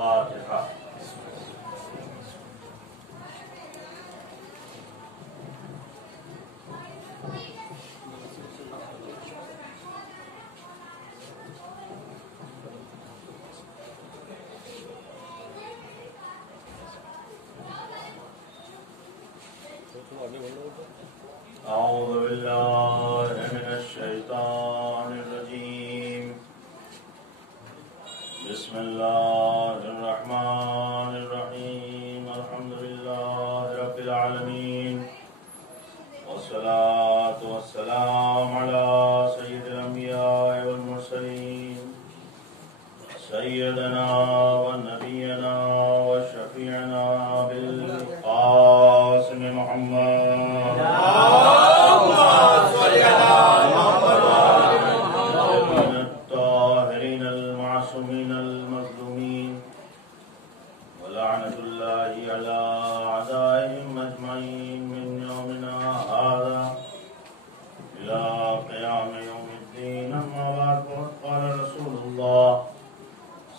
فاتحہ۔ اعوذ باللہ من الشیطان الرجیم، بسم اللہ الرحمن الرحیم، الحمدللہ رب العالمین، والصلاة والسلام علی سید الانبیاء والمرسلین، سیدنا و نبینا و شفیعنا بالقاسم محمد الطاهرين المعصومين المظلومين، ولعنة الله على أعدائهم أجمعين من يومنا هذا إلى قيام يوم الدين. أما بعد، قال رسول الله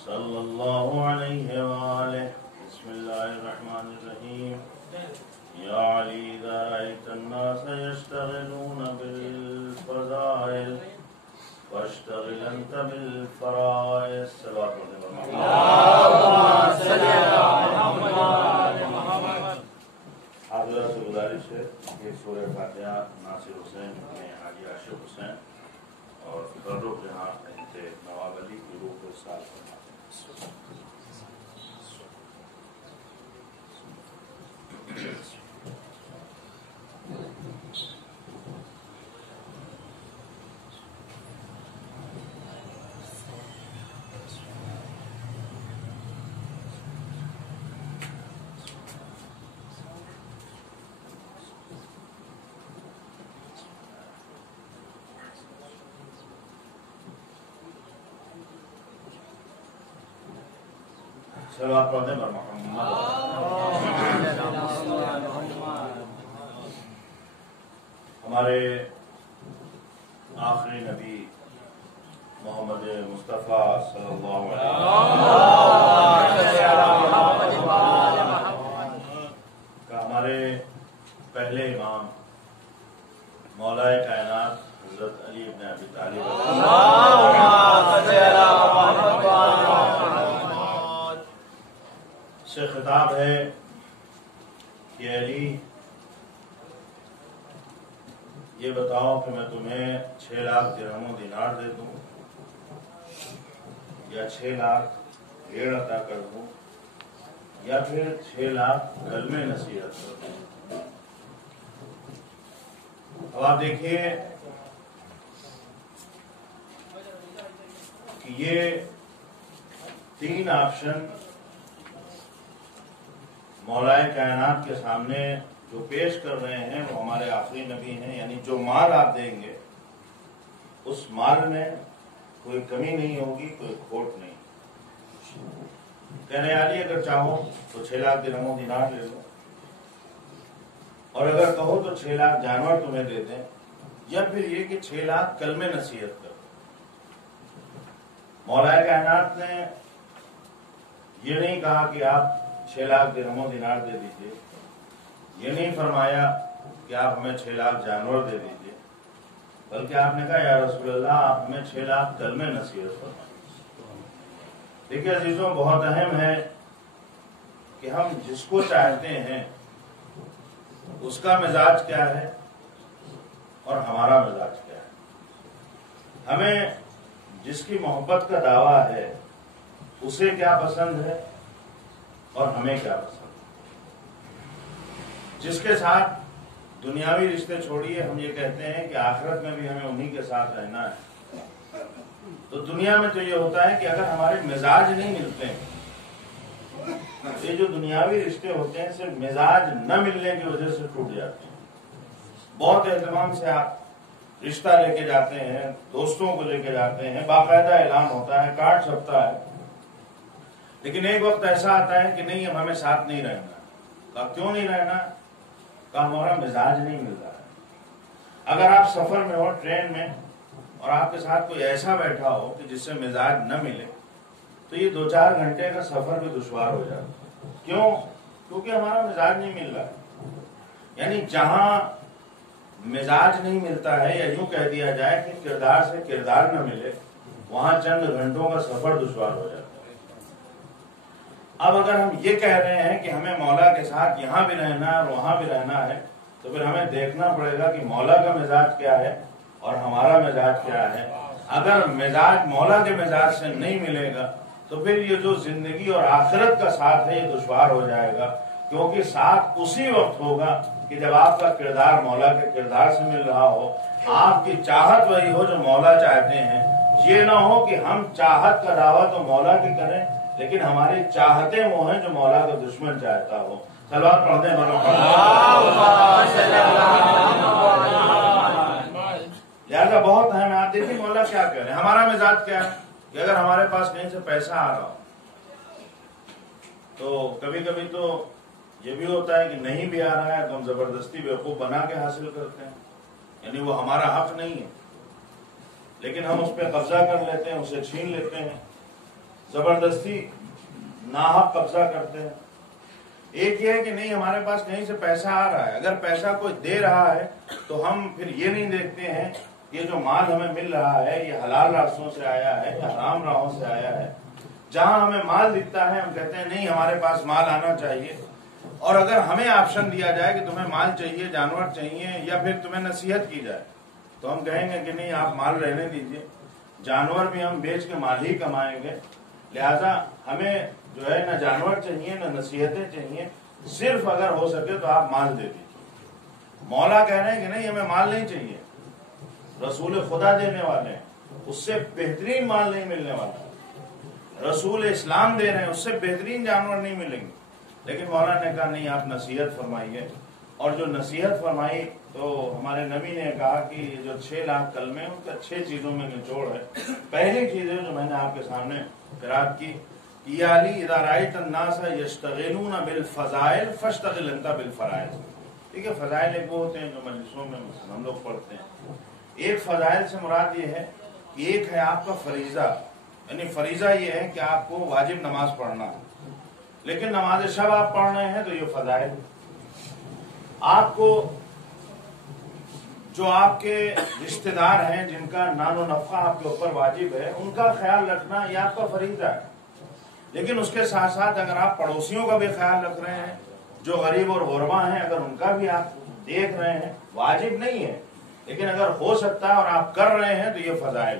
صلى الله عليه وآله: بسم الله الرحمن الرحيم. يا علي إذا رأيت الناس يشتغلون بالفضائل واشتغل أنت بالفرائض. صلوات حاضرہ سے گزارش ہے کہ سورہ فاتحہ ناصر حسین حاجی عاشق حسین اور فرخ جہاں نواب علی کی روح کو سال صلوات پڑھتے ہیں محمد. ہمارے آخری نبی محمد مصطفیٰ صلی اللہ علیہ وسلم کا ہمارے پہلے امام مولا کائنات حضرت علی ابن ابی طالب سے خطاب ہے کہ علی یہ بتاؤ کہ میں تمہیں 6 لاکھ درہم و دینار دے دوں یا 6 لاکھ بھیڑ عطا کر دوں یا پھر 6 لاکھ کلمے نصیحت کر دوں. اب آپ دیکھیے کہ یہ 3 آپشن مولا کائنات کے سامنے جو پیش کر رہے ہیں وہ ہمارے آخری نبی ہیں. یعنی جو مال آپ دیں گے اس مال میں کوئی کمی نہیں ہوگی، کوئی کھوٹ نہیں. کہنے علی اگر چاہو تو 6 لاکھ درہم و دینار لے لو، اور اگر کہو تو 6 لاکھ جانور تمہیں دے دیں، یا پھر یہ کہ 6 لاکھ کلمے نصیحت کر. مولا کائنات نے یہ نہیں کہا کہ آپ 6 لاکھ درہم و دینار دے دیجئے، یہ نہیں فرمایا کہ آپ ہمیں 6 لاکھ جانور دے دیجئے، بلکہ آپ نے کہا یا رسول اللہ آپ ہمیں 6 لاکھ کلمے نصیحت فرمائیں. دیکھیے عزیزوں، بہت اہم ہے کہ ہم جس کو چاہتے ہیں اس کا مزاج کیا ہے اور ہمارا مزاج کیا ہے. ہمیں جس کی محبت کا دعویٰ ہے اسے کیا پسند ہے اور ہمیں کیا پسند ہے. جس کے ساتھ دنیاوی رشتے چھوڑیے، ہم یہ کہتے ہیں کہ آخرت میں بھی ہمیں انہی کے ساتھ رہنا ہے. تو دنیا میں تو یہ ہوتا ہے کہ اگر ہمارے مزاج نہیں ملتے ہیں، یہ جو دنیاوی رشتے ہوتے ہیں صرف مزاج نہ ملنے کی وجہ سے ٹوٹ جاتے ہیں. بہت اہتمام سے آپ رشتہ لے کے جاتے ہیں، دوستوں کو لے کے جاتے ہیں، باقاعدہ اعلان ہوتا ہے، کارڈ چھپتا ہے، لیکن ایک وقت ایسا آتا ہے کہ نہیں اب ہمیں ساتھ نہیں رہنا. کہا کیوں نہیں رہنا؟ کہا ہمارا مزاج نہیں مل رہا ہے. اگر آپ سفر میں ہو ٹرین میں اور آپ کے ساتھ کوئی ایسا بیٹھا ہو کہ جس سے مزاج نہ ملے تو یہ 2-4 گھنٹے کا سفر بھی دشوار ہو جاتا. کیوں؟ کیونکہ ہمارا مزاج نہیں مل رہا ہے. یعنی جہاں مزاج نہیں ملتا ہے، یا یوں کہہ دیا جائے کہ کردار سے کردار نہ ملے، وہاں چند گھنٹوں کا سفر دشوار ہو جاتا ہے. اب اگر ہم یہ کہہ رہے ہیں کہ ہمیں مولا کے ساتھ یہاں بھی رہنا ہے اور وہاں بھی رہنا ہے، تو پھر ہمیں دیکھنا پڑے گا کہ مولا کا مزاج کیا ہے اور ہمارا مزاج کیا ہے. اگر مزاج مولا کے مزاج سے نہیں ملے گا تو پھر یہ جو زندگی اور آخرت کا ساتھ ہے یہ دشوار ہو جائے گا. کیونکہ ساتھ اسی وقت ہوگا کہ جب آپ کا کردار مولا کے کردار سے مل رہا ہو، آپ کی چاہت وہی ہو جو مولا چاہتے ہیں. یہ نہ ہو کہ ہم چاہت کا دعویٰ تو مولا کی کریں لیکن ہماری چاہتیں وہ ہیں جو مولا کا دشمن چاہتا ہو. صلوات پڑھتے ہیں. لہٰذا بہت اہم ہے. آپ دیکھیے مولا کیا کہہ رہے ہیں. ہمارا مزاج کیا ہے کہ اگر ہمارے پاس کہیں سے پیسہ آ رہا ہو تو کبھی کبھی تو یہ بھی ہوتا ہے کہ نہیں بھی آ رہا ہے تو ہم زبردستی بیوقوف بنا کے حاصل کرتے ہیں. یعنی وہ ہمارا حق نہیں ہے لیکن ہم اس پہ قبضہ کر لیتے ہیں، اسے چھین لیتے ہیں، زبردستی ناحق قبضہ کرتے ہیں. ایک یہ ہے کہ نہیں ہمارے پاس کہیں سے پیسہ آ رہا ہے، اگر پیسہ کوئی دے رہا ہے تو ہم پھر یہ نہیں دیکھتے ہیں یہ جو مال ہمیں مل رہا ہے یہ حلال راستوں سے آیا ہے یا حرام راہوں سے آیا ہے. جہاں ہمیں مال دکھتا ہے ہم کہتے ہیں نہیں ہمارے پاس مال آنا چاہیے. اور اگر ہمیں آپشن دیا جائے کہ تمہیں مال چاہیے، جانور چاہیے، یا پھر تمہیں نصیحت کی جائے تو ہم کہیں گے کہ نہیں آپ مال رہنے دیجئے، جانور بھی ہم بیچ کے مال ہی کمائیں گے. لہذا ہمیں جو ہے نہ جانور چاہیے نہ نصیحتیں چاہیے، صرف اگر ہو سکے تو آپ مال دے دیجیے. مولا کہہ رہے ہیں کہ نہیں ہمیں مال نہیں چاہیے، رسول خدا دینے والے ہیں، اس سے بہترین مال نہیں ملنے والا. رسول اسلام دے رہے ہیں، اس سے بہترین جانور نہیں ملیں گے. لیکن مولا نے کہا نہیں آپ نصیحت فرمائیے. اور جو نصیحت فرمائی تو ہمارے نبی نے کہا کہ جو 6 لاکھ کلمے ان کا 6 چیزوں میں نچوڑ ہے. پہلی چیز ہے جو میں نے آپ کے سامنے قرات کی، یا علی اذا رأیت الناس یشتغلون بالفضائل فاشتغل انت بالفرائض. ٹھیک ہے، فضائل ایک وہ ہوتے ہیں جو مجلسوں میں ہم لوگ پڑھتے ہیں. ایک فضائل سے مراد یہ ہے کہ ایک ہے آپ کا فریضہ، یعنی فریضہ یہ ہے کہ آپ کو واجب نماز پڑھنا ہے، لیکن نماز شب آپ پڑھ رہے ہیں تو یہ فضائل. آپ کو جو آپ کے رشتہ دار ہیں جن کا نان و نفقہ آپ کے اوپر واجب ہے ان کا خیال رکھنا یہ آپ کا فریضہ ہے. لیکن اس کے ساتھ ساتھ اگر آپ پڑوسیوں کا بھی خیال رکھ رہے ہیں جو غریب اور غربا ہیں، اگر ان کا بھی آپ دیکھ رہے ہیں، واجب نہیں ہے لیکن اگر ہو سکتا ہے اور آپ کر رہے ہیں تو یہ فضائل.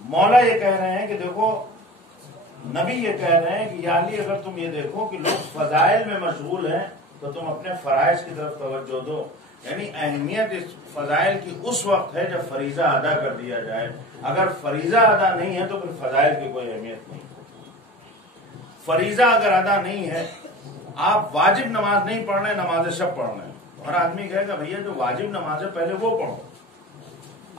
مولا یہ کہہ رہے ہیں کہ دیکھو، نبی یہ کہہ رہے ہیں کہ یا علی اگر تم یہ دیکھو کہ لوگ فضائل میں مشغول ہیں تو تم اپنے فرائض کی طرف توجہ دو. یعنی اہمیت اس فضائل کی اس وقت ہے جب فریضہ ادا کر دیا جائے. اگر فریضہ ادا نہیں ہے تو پھر فضائل کی کوئی اہمیت نہیں. فریضہ اگر ادا نہیں ہے، آپ واجب نماز نہیں پڑھ رہے، نماز شب پڑھ رہے ہیں، اور آدمی کہے گا بھیا جو واجب نماز ہے پہلے وہ پڑھو.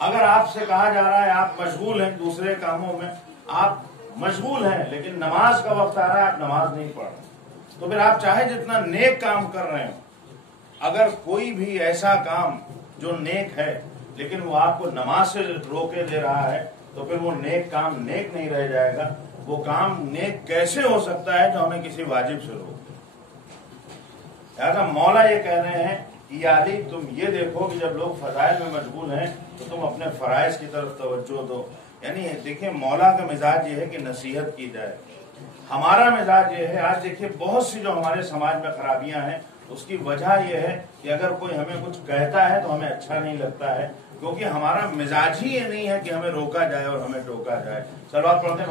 اگر آپ سے کہا جا رہا ہے آپ مشغول ہیں دوسرے کاموں میں، آپ مشغول ہیں لیکن نماز کا وقت آ رہا ہے آپ نماز نہیں پڑھ رہے، تو پھر آپ چاہے جتنا نیک کام کر رہے ہیں، اگر کوئی بھی ایسا کام جو نیک ہے لیکن وہ آپ کو نماز سے روکے دے رہا ہے تو پھر وہ نیک کام نیک نہیں رہ جائے گا. وہ کام نیک کیسے ہو سکتا ہے جو ہمیں کسی واجب سے روکے. لہٰذا مولا یہ کہہ رہے ہیں کہ یا علی تم یہ دیکھو کہ جب لوگ فضائل میں مشغول ہیں تو تم اپنے فرائض کی طرف توجہ دو. یعنی دیکھیں مولا کا مزاج یہ ہے کہ نصیحت کی جائے، ہمارا مزاج یہ ہے. آج دیکھیے بہت سی جو ہمارے سماج میں خرابیاں ہیں اس کی وجہ یہ ہے کہ اگر کوئی ہمیں کچھ کہتا ہے تو ہمیں اچھا نہیں لگتا ہے، کیونکہ ہمارا مزاج ہی یہ نہیں ہے کہ ہمیں روکا جائے اور ہمیں ٹوکا جائے. صلوات پڑھتے ہیں.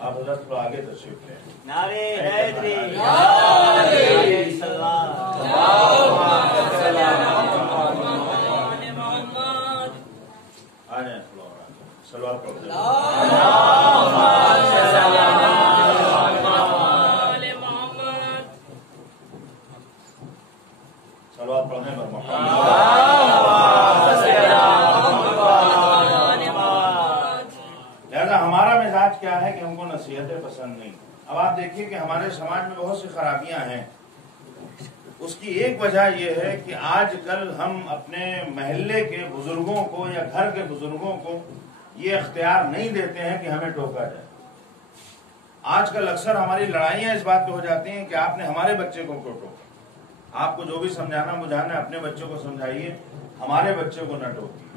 آپ حضرت کو آگے تشریف لیں. آ جائیں صلوات پڑھتے ہیں. صلوات پڑھنے پر لہذا ہمارا مزاج کیا ہے کہ ہم کو نصیحتیں پسند نہیں. اب آپ دیکھیے کہ ہمارے سماج میں بہت سی خرابیاں ہیں. اس کی ایک وجہ یہ ہے کہ آج کل ہم اپنے محلے کے بزرگوں کو یا گھر کے بزرگوں کو یہ اختیار نہیں دیتے ہیں کہ ہمیں ٹوکا جائے. آج کل اکثر ہماری لڑائیاں اس بات پہ ہو جاتی ہیں کہ آپ نے ہمارے بچے کو کیوں ٹوکا. آپ کو جو بھی سمجھانا بجھانا اپنے بچوں کو سمجھائیے, ہمارے بچے کو نہ ٹوکیے.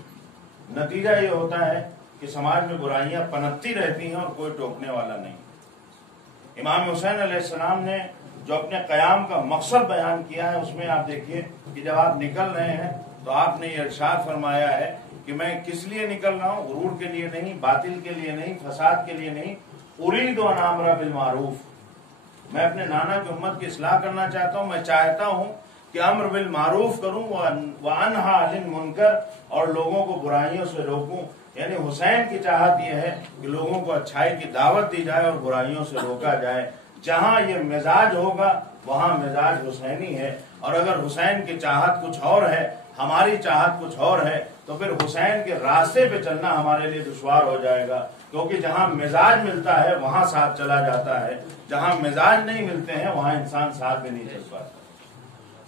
نتیجہ یہ ہوتا ہے کہ سماج میں برائیاں پنپتی رہتی ہیں اور کوئی ٹوکنے والا نہیں. امام حسین علیہ السلام نے جو اپنے قیام کا مقصد بیان کیا ہے, اس میں آپ دیکھیے کہ جب آپ نکل رہے ہیں تو آپ نے یہ ارشاد فرمایا ہے کہ میں کس لیے نکل رہا ہوں, غرور کے لیے نہیں, باطل کے لیے نہیں, فساد کے لیے نہیں, اريد ان آمر بالمعروف. میں اپنے نانا کی امت کی اصلاح کرنا چاہتا ہوں. میں چاہتا ہوں کہ امر بالمعروف کروں وانہا عن المنکر, اور لوگوں کو برائیوں سے روکوں. یعنی حسین کی چاہت یہ ہے کہ لوگوں کو اچھائی کی دعوت دی جائے اور برائیوں سے روکا جائے. جہاں یہ مزاج ہوگا وہاں مزاج حسینی ہے, اور اگر حسین کی چاہت کچھ اور ہے, ہماری چاہت کچھ اور ہے, تو پھر حسین کے راستے پہ چلنا ہمارے لیے دشوار ہو جائے گا. کیونکہ جہاں مزاج ملتا ہے وہاں ساتھ چلا جاتا ہے, جہاں مزاج نہیں ملتے ہیں وہاں انسان ساتھ بھی نہیں چل پاتا.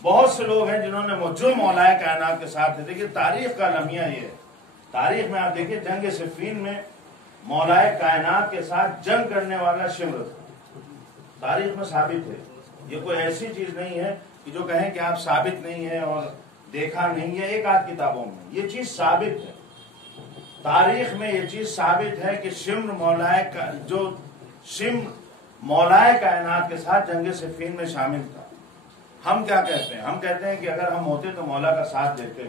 بہت سے لوگ ہیں جنہوں نے جو مولائے کائنات کے ساتھ تھے. دیکھیے تاریخ کا لمحہ یہ ہے, تاریخ میں آپ دیکھیے جنگ صفین میں مولائے کائنات کے ساتھ جنگ کرنے والا شمر تھا. تاریخ میں ثابت ہے, یہ کوئی ایسی چیز نہیں ہے کہ جو کہیں کہ آپ ثابت نہیں ہے اور دیکھا نہیں ہے ایک آدھ کتابوں میں. یہ چیز ثابت ہے, تاریخ میں یہ چیز ثابت ہے کہ شمر مولائے کائنات کے ساتھ جنگ صفین میں شامل تھا. ہم کیا کہتے ہیں؟ ہم کہتے ہیں کہ اگر ہم ہوتے تو مولا کا ساتھ دیتے,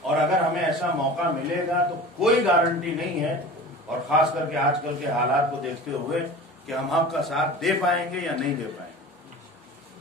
اور اگر ہمیں ایسا موقع ملے گا تو کوئی گارنٹی نہیں ہے, اور خاص کر کے آج کل کے حالات کو دیکھتے ہوئے, کہ ہم حق کا ساتھ دے پائیں گے یا نہیں دے پائیں گے.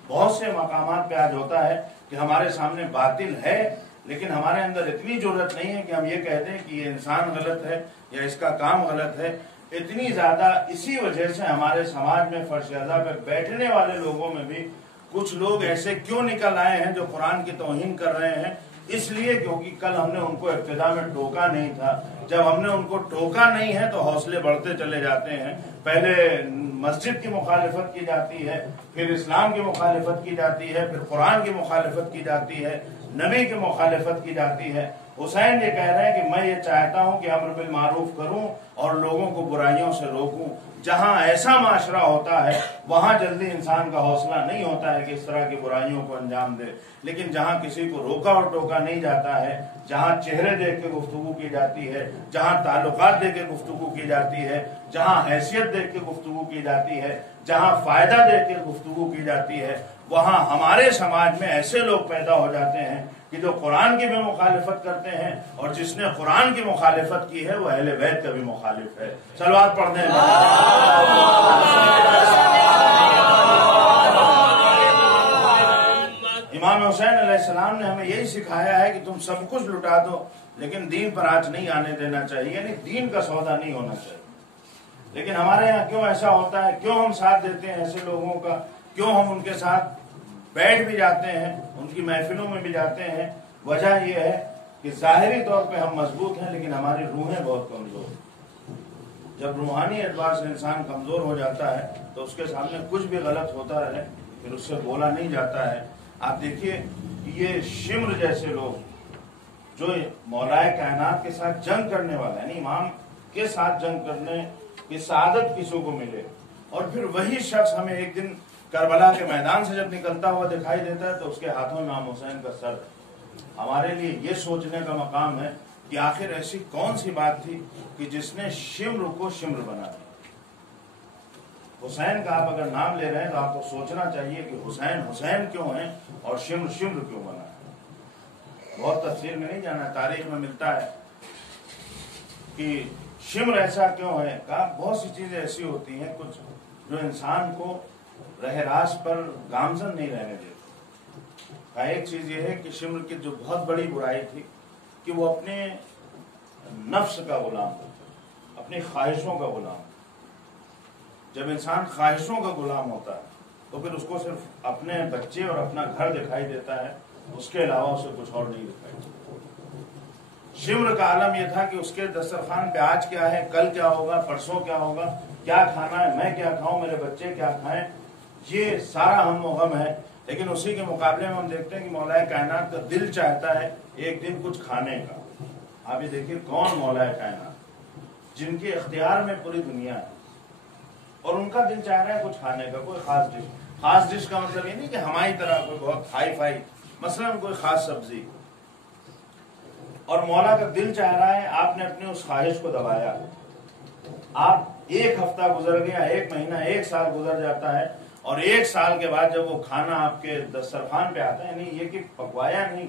بہت سے مقامات پہ آج ہوتا ہے کہ ہمارے سامنے باطل ہے, لیکن ہمارے اندر اتنی ضرورت نہیں ہے کہ ہم یہ کہہ دیں کہ یہ انسان غلط ہے یا اس کا کام غلط ہے. اتنی زیادہ اسی وجہ سے ہمارے سماج میں فرش اعضا پہ بیٹھنے والے لوگوں میں بھی کچھ لوگ ایسے کیوں نکل آئے ہیں جو قرآن کی توہین کر رہے ہیں. اس لیے کیونکہ کل ہم نے ان کو ابتدا میں ٹوکا نہیں تھا. جب ہم نے ان کو ٹوکا نہیں ہے تو حوصلے بڑھتے چلے جاتے ہیں. پہلے مسجد کی مخالفت کی جاتی ہے, پھر اسلام کی مخالفت کی جاتی ہے, پھر قرآن کی مخالفت کی جاتی ہے, نبی کی مخالفت کی جاتی ہے. حسین یہ کہہ رہے ہیں کہ میں یہ چاہتا ہوں کہ امر بالمعروف کروں اور لوگوں کو برائیوں سے روکوں. جہاں ایسا معاشرہ ہوتا ہے وہاں جلدی انسان کا حوصلہ نہیں ہوتا ہے کہ اس طرح کی برائیوں کو انجام دے. لیکن جہاں کسی کو روکا اور ٹوکا نہیں جاتا ہے, جہاں چہرے دیکھ کے گفتگو کی جاتی ہے, جہاں تعلقات دیکھ کے گفتگو کی جاتی ہے, جہاں حیثیت دیکھ کے گفتگو کی جاتی ہے, جہاں فائدہ دیکھ کے گفتگو کی جاتی ہے, وہاں ہمارے سماج میں ایسے لوگ پیدا ہو جاتے ہیں کہ جو قرآن کی بھی مخالفت کرتے ہیں, اور جس نے قرآن کی مخالفت کی ہے وہ اہل بیت کا بھی مخالف ہے. صلوات پڑھتے ہیں. امام حسین علیہ السلام نے ہمیں یہی سکھایا ہے کہ تم سب کچھ لٹا دو لیکن دین پر آنچ نہیں آنے دینا چاہیے, یعنی دین کا سودا نہیں ہونا چاہیے. لیکن ہمارے یہاں کیوں ایسا ہوتا ہے, کیوں ہم ساتھ دیتے ہیں ایسے لوگوں کا, کیوں ہم ان کے ساتھ بیٹھ بھی جاتے ہیں, ان کی محفلوں میں بھی جاتے ہیں؟ وجہ یہ ہے کہ ظاہری طور پہ ہم مضبوط ہیں لیکن ہماری روحیں بہت کمزور ہیں. جب روحانی اعتبار سے انسان کمزور ہو جاتا ہے تو اس کے سامنے کچھ بھی غلط ہوتا ہے پھر اس سے بولا نہیں جاتا ہے. آپ دیکھیے یہ شمر جیسے لوگ جو مولائے کائنات کے ساتھ جنگ کرنے والا, یعنی امام کے ساتھ جنگ کرنے کی سعادت کسی کو ملے, اور پھر وہی شخص ہمیں ایک دن کربلا کے میدان سے جب نکلتا ہوا دکھائی دیتا ہے تو اس کے ہاتھوں میں امام حسین کا سر. ہمارے لیے یہ سوچنے کا مقام ہے کہ آخر ایسی کون سی بات تھی کہ جس نے شمر کو شمر بنا دیا. حسین کا آپ اگر نام لے رہے ہیں تو آپ کو سوچنا چاہیے کہ حسین حسین کیوں ہیں اور شمر شمر کیوں بنا ہے. بہت تفصیل میں نہیں جانا, تاریخ میں ملتا ہے کہ شمر ایسا کیوں ہے. کہا بہت سی چیزیں ایسی ہوتی ہیں کچھ جو انسان کو رہ راست پر گامزن نہیں رہنے دیتی. ایک چیز یہ ہے کہ شمر کی جو بہت بڑی برائی تھی کہ وہ اپنے نفس کا غلام تھا, اپنی خواہشوں کا غلام. جب انسان خواہشوں کا غلام ہوتا ہے تو پھر اس کو صرف اپنے بچے اور اپنا گھر دکھائی دیتا ہے, اس کے علاوہ اسے کچھ اور نہیں دکھائی دیتا. شمر کا عالم یہ تھا کہ اس کے دسترخوان پہ آج کیا ہے, کل کیا ہوگا, پرسوں کیا ہوگا, کیا کھانا ہے, میں کیا کھاؤں, میرے بچے کیا کھائیں, یہ سارا ہم و غم ہے. لیکن اسی کے مقابلے میں ہم دیکھتے ہیں کہ مولا کائنات کا دل چاہتا ہے ایک دن کچھ کھانے کا. آپ یہ دیکھیے کون مولا کائنات جن کے اختیار میں پوری دنیا ہے اور ان کا دل چاہ رہا ہے کچھ کھانے کا, کوئی خاص ڈش. خاص ڈش کا مطلب یہ نہیں کہ ہماری طرح کوئی بہت ہائی فائی, مثلا کوئی خاص سبزی. اور مولا کا دل چاہ رہا ہے, آپ نے اپنی اس خواہش کو دبایا. آپ ایک ہفتہ گزر گیا, ایک مہینہ, ایک سال گزر جاتا ہے, اور ایک سال کے بعد جب وہ کھانا آپ کے دسترخوان پہ آتا ہے, نہیں یہ کہ پکوایا نہیں,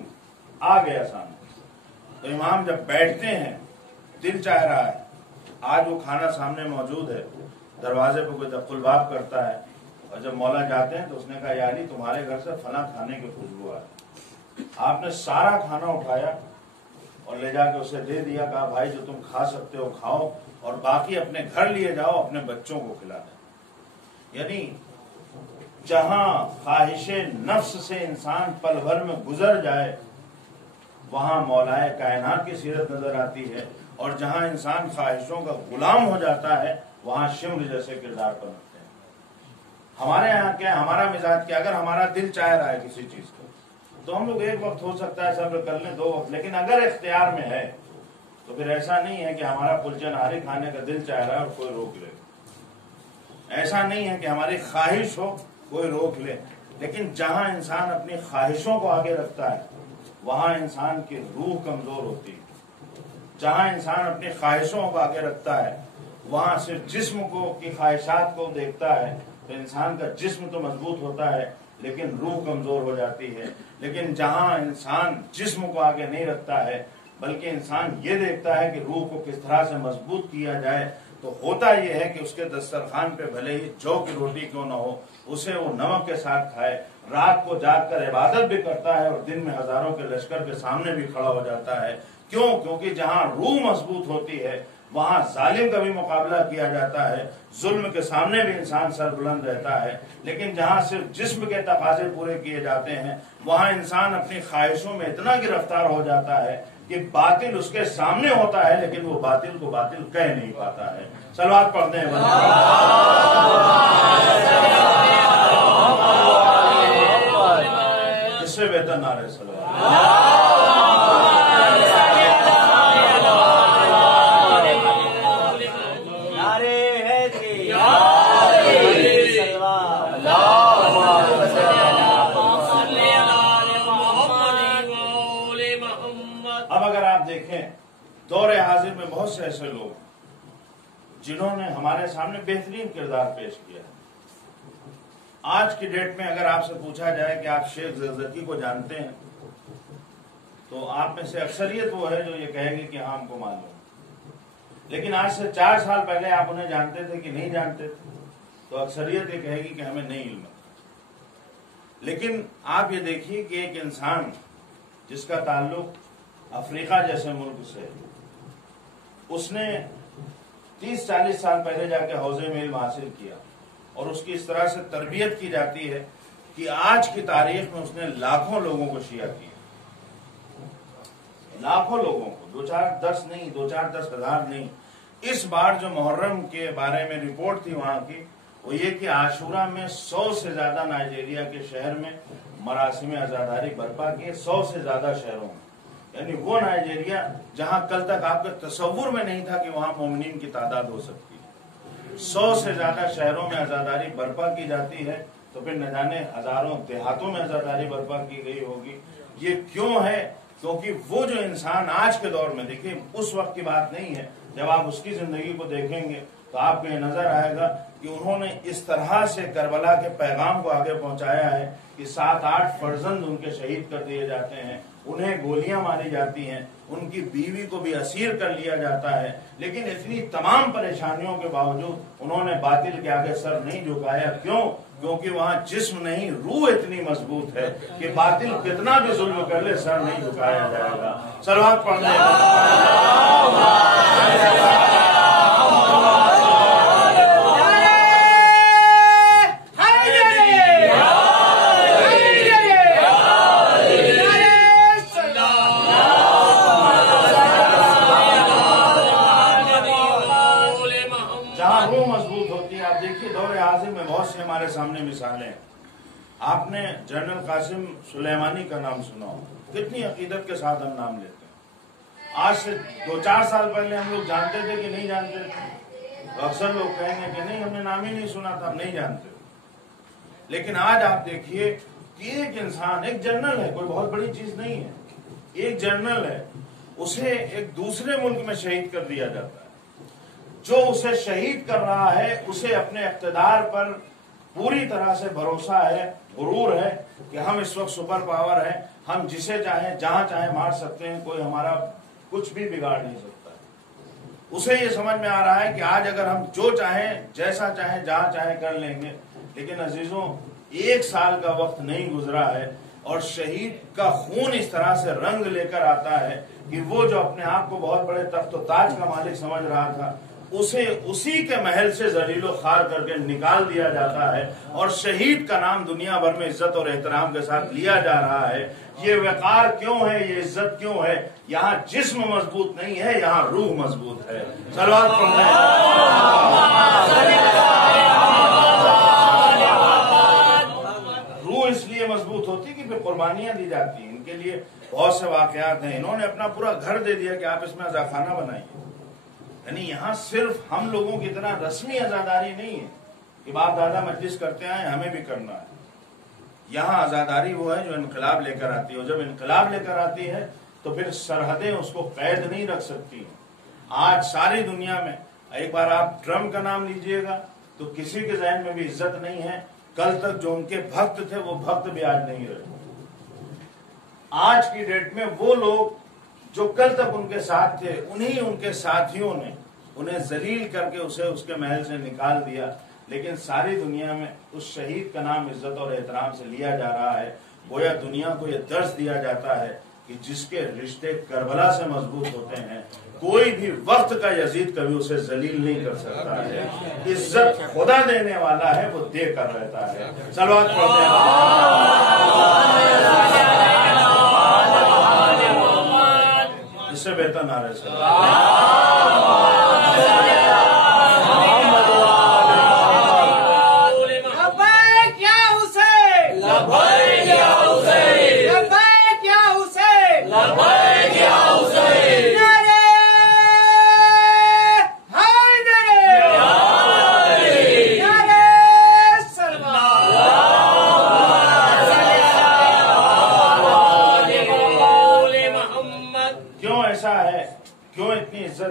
آ گیا سامنے, تو امام جب بیٹھتے ہیں دل چاہ رہا ہے آج وہ کھانا سامنے موجود ہے, دروازے پہ کوئی دق الباب کرتا ہے, اور جب مولا جاتے ہیں تو اس نے کہا یا علی تمہارے گھر سے فلاں کھانے کی خوشبو آئی. آپ نے سارا کھانا اٹھایا اور لے جا کے اسے دے دیا, کہا بھائی جو تم کھا سکتے ہو کھاؤ اور باقی اپنے گھر لیے جاؤ, اپنے بچوں کو کھلا دیں. یعنی جہاں خواہش نفس سے انسان پل بھر میں گزر جائے وہاں مولا کائنات کی سیرت نظر آتی ہے, اور جہاں انسان خواہشوں کا غلام ہو جاتا ہے وہاں شمر جیسے کردار بنتے ہیں. ہمارے یہاں کیا ہے, ہمارا مزاج کیا, اگر ہمارا دل چاہ رہا ہے کسی چیز کو تو ہم لوگ ایک وقت ہو سکتا ہے صبر کر لیں, 2 وقت, لیکن اگر اختیار میں ہے تو پھر ایسا نہیں ہے کہ ہمارا کلچے نہاری کھانے کا دل چاہ رہا ہے اور کوئی روک لے. ایسا نہیں ہے کہ ہماری خواہش ہو کوئی روک لے, لیکن جہاں انسان اپنی خواہشوں کو آگے رکھتا ہے وہاں انسان کی روح کمزور ہوتی ہے. جہاں انسان اپنی خواہشوں کو آگے رکھتا ہے وہاں صرف جسم کو کی خواہشات کو دیکھتا ہے تو انسان کا جسم تو مضبوط ہوتا ہے لیکن روح کمزور ہو جاتی ہے. لیکن جہاں انسان جسم کو آگے نہیں رکھتا ہے بلکہ انسان یہ دیکھتا ہے کہ روح کو کس طرح سے مضبوط کیا جائے, تو ہوتا یہ ہے کہ اس کے دسترخوان پہ بھلے ہی جو کی روٹی کیوں نہ ہو اسے وہ نمک کے ساتھ کھائے, رات کو جاگ کر عبادت بھی کرتا ہے اور دن میں ہزاروں کے لشکر کے سامنے بھی کھڑا ہو جاتا ہے. کیوں؟ کیونکہ جہاں روح مضبوط ہوتی ہے وہاں ظالم کا بھی مقابلہ کیا جاتا ہے, ظلم کے سامنے بھی انسان سر بلند رہتا ہے. لیکن جہاں صرف جسم کے تقاضے پورے کیے جاتے ہیں وہاں انسان اپنی خواہشوں میں اتنا گرفتار ہو جاتا ہے کہ باطل اس کے سامنے ہوتا ہے لیکن وہ باطل کو باطل کہہ نہیں پاتا ہے. صلوات پڑھتے ہیں اس سے بہتر نعرے صلوات. اب اگر آپ دیکھیں دور حاضر میں بہت سے ایسے لوگ ہیں جنہوں نے ہمارے سامنے بہترین کردار پیش کیا ہے. آج کی ڈیٹ میں اگر آپ سے پوچھا جائے کہ آپ شیخ زکزکی کو جانتے ہیں تو آپ میں سے اکثریت وہ ہے جو یہ کہے گی کہ ہاں ہم کو معلوم. لیکن آج سے 4 سال پہلے آپ انہیں جانتے تھے کہ نہیں جانتے تھے تو اکثریت یہ کہے گی کہ ہمیں نہیں علم. لیکن آپ یہ دیکھیے کہ ایک انسان جس کا تعلق افریقہ جیسے ملک سے, اس نے 30-40 سال پہلے جا کے حوزے میں علم حاصل کیا اور اس کی اس طرح سے تربیت کی جاتی ہے کہ آج کی تاریخ میں اس نے لاکھوں لوگوں کو شیعہ کیا. لاکھوں لوگوں کو, 2-4-10 نہیں, 2-4-10 ہزار نہیں. اس بار جو محرم کے بارے میں رپورٹ تھی وہاں کی وہ یہ کہ عاشورہ میں 100 سے زیادہ نائجیریا کے شہر میں مراسم عزاداری برپا کیے, 100 سے زیادہ شہروں میں. یعنی وہ نائجیریا جہاں کل تک آپ کے تصور میں نہیں تھا کہ وہاں مومنین کی تعداد ہو سکتی ہے. 100 سے زیادہ شہروں میں عزاداری برپا کی جاتی ہے, تو پھر نہ جانے ہزاروں دیہاتوں میں عزاداری برپا کی گئی ہوگی. یہ کیوں ہے؟ کیونکہ وہ جو انسان آج کے دور میں, دیکھیں اس وقت کی بات نہیں ہے, جب آپ اس کی زندگی کو دیکھیں گے تو آپ کو یہ نظر آئے گا کہ انہوں نے اس طرح سے کربلا کے پیغام کو آگے پہنچایا ہے کہ 7-8 فرزند ان کے شہید کر دیے جاتے ہیں, انہیں گولیاں ماری جاتی ہیں, ان کی بیوی کو بھی اسیر کر لیا جاتا ہے. لیکن اتنی تمام پریشانیوں کے باوجود انہوں نے باطل کے آگے سر نہیں جھکایا. کیوں؟ کیونکہ وہاں جسم نہیں روح اتنی مضبوط ہے کہ باطل کتنا بھی ظلم کر لے سر نہیں جھکایا جائے گا. صلوات پڑھنے سامنے مثالیں ہیں. آپ نے جنرل قاسم سلیمانی کا نام سنا ہو، کتنی عقیدت کے ساتھ ہم نام لیتے ہیں۔ آج سے 2-4 سال پہلے ہم لوگ جانتے تھے کہ نہیں جانتے تھے، تو اکثر لوگ کہیں گے کہ نہیں ہم نے نام ہی نہیں سنا تھا، ہم نہیں جانتے۔ لیکن آج آپ دیکھیے کہ ایک انسان، ایک جنرل ہے، کوئی بہت بڑی چیز نہیں ہے، ایک جنرل ہے، اسے ایک دوسرے ملک میں شہید کر دیا جاتا ہے۔ جو اسے شہید کر رہا ہے اسے اپنے اقتدار پر پوری طرح سے بھروسہ ہے، غرور ہے کہ ہم اس وقت سپر پاور ہیں، ہم جسے چاہیں جہاں چاہیں مار سکتے ہیں، کوئی ہمارا کچھ بھی بگاڑ نہیں سکتا ہے۔ اسے یہ سمجھ میں آ رہا ہے کہ آج اگر ہم جو چاہیں جیسا چاہیں جہاں چاہیں کر لیں گے، لیکن عزیزوں 1 سال کا وقت نہیں گزرا ہے اور شہید کا خون اس طرح سے رنگ لے کر آتا ہے کہ وہ جو اپنے آپ کو بہت بڑے تخت و تاج کا مالک سمجھ رہا تھا، اسے اسی کے محل سے ذلیل و خوار کر کے نکال دیا جاتا ہے، اور شہید کا نام دنیا بھر میں عزت اور احترام کے ساتھ لیا جا رہا ہے۔ یہ وقار کیوں ہے، یہ عزت کیوں ہے؟ یہاں جسم مضبوط نہیں ہے، یہاں روح مضبوط ہے۔ صلوات پڑھیں۔ روح اس لیے مضبوط ہوتی کہ پھر قربانیاں دی جاتی ہیں۔ ان کے لیے بہت سے واقعات ہیں، انہوں نے اپنا پورا گھر دے دیا کہ آپ اس میں عزاخانہ بنائیے۔ یعنی یہاں صرف ہم لوگوں کی طرح رسمی عزاداری نہیں ہے کہ باپ دادا مجلس کرتے ہیں ہمیں بھی کرنا ہے۔ یہاں عزاداری وہ ہے جو انقلاب لے کر آتی ہے، اور جب انقلاب لے کر آتی ہے تو پھر سرحدیں اس کو قید نہیں رکھ سکتی ہیں۔ آج ساری دنیا میں ایک بار آپ ٹرمپ کا نام لیجئے گا تو کسی کے ذہن میں بھی عزت نہیں ہے۔ کل تک جو ان کے بھکت تھے وہ بھکت بھی آج نہیں رہے۔ آج کی ڈیٹ میں وہ لوگ جو کل تک ان کے ساتھ تھے، انہی ان کے ساتھیوں نے انہیں ذلیل کر کے اسے اس کے محل سے نکال دیا۔ لیکن ساری دنیا میں اس شہید کا نام عزت اور احترام سے لیا جا رہا ہے۔ گویا دنیا کو یہ درس دیا جاتا ہے کہ جس کے رشتے کربلا سے مضبوط ہوتے ہیں، کوئی بھی وقت کا یزید کبھی اسے ذلیل نہیں کر سکتا ہے۔ عزت خدا دینے والا ہے، وہ دے کر رہتا ہے۔ صلوات پڑھتے ہیں۔ اس سے بہتر نعرے سے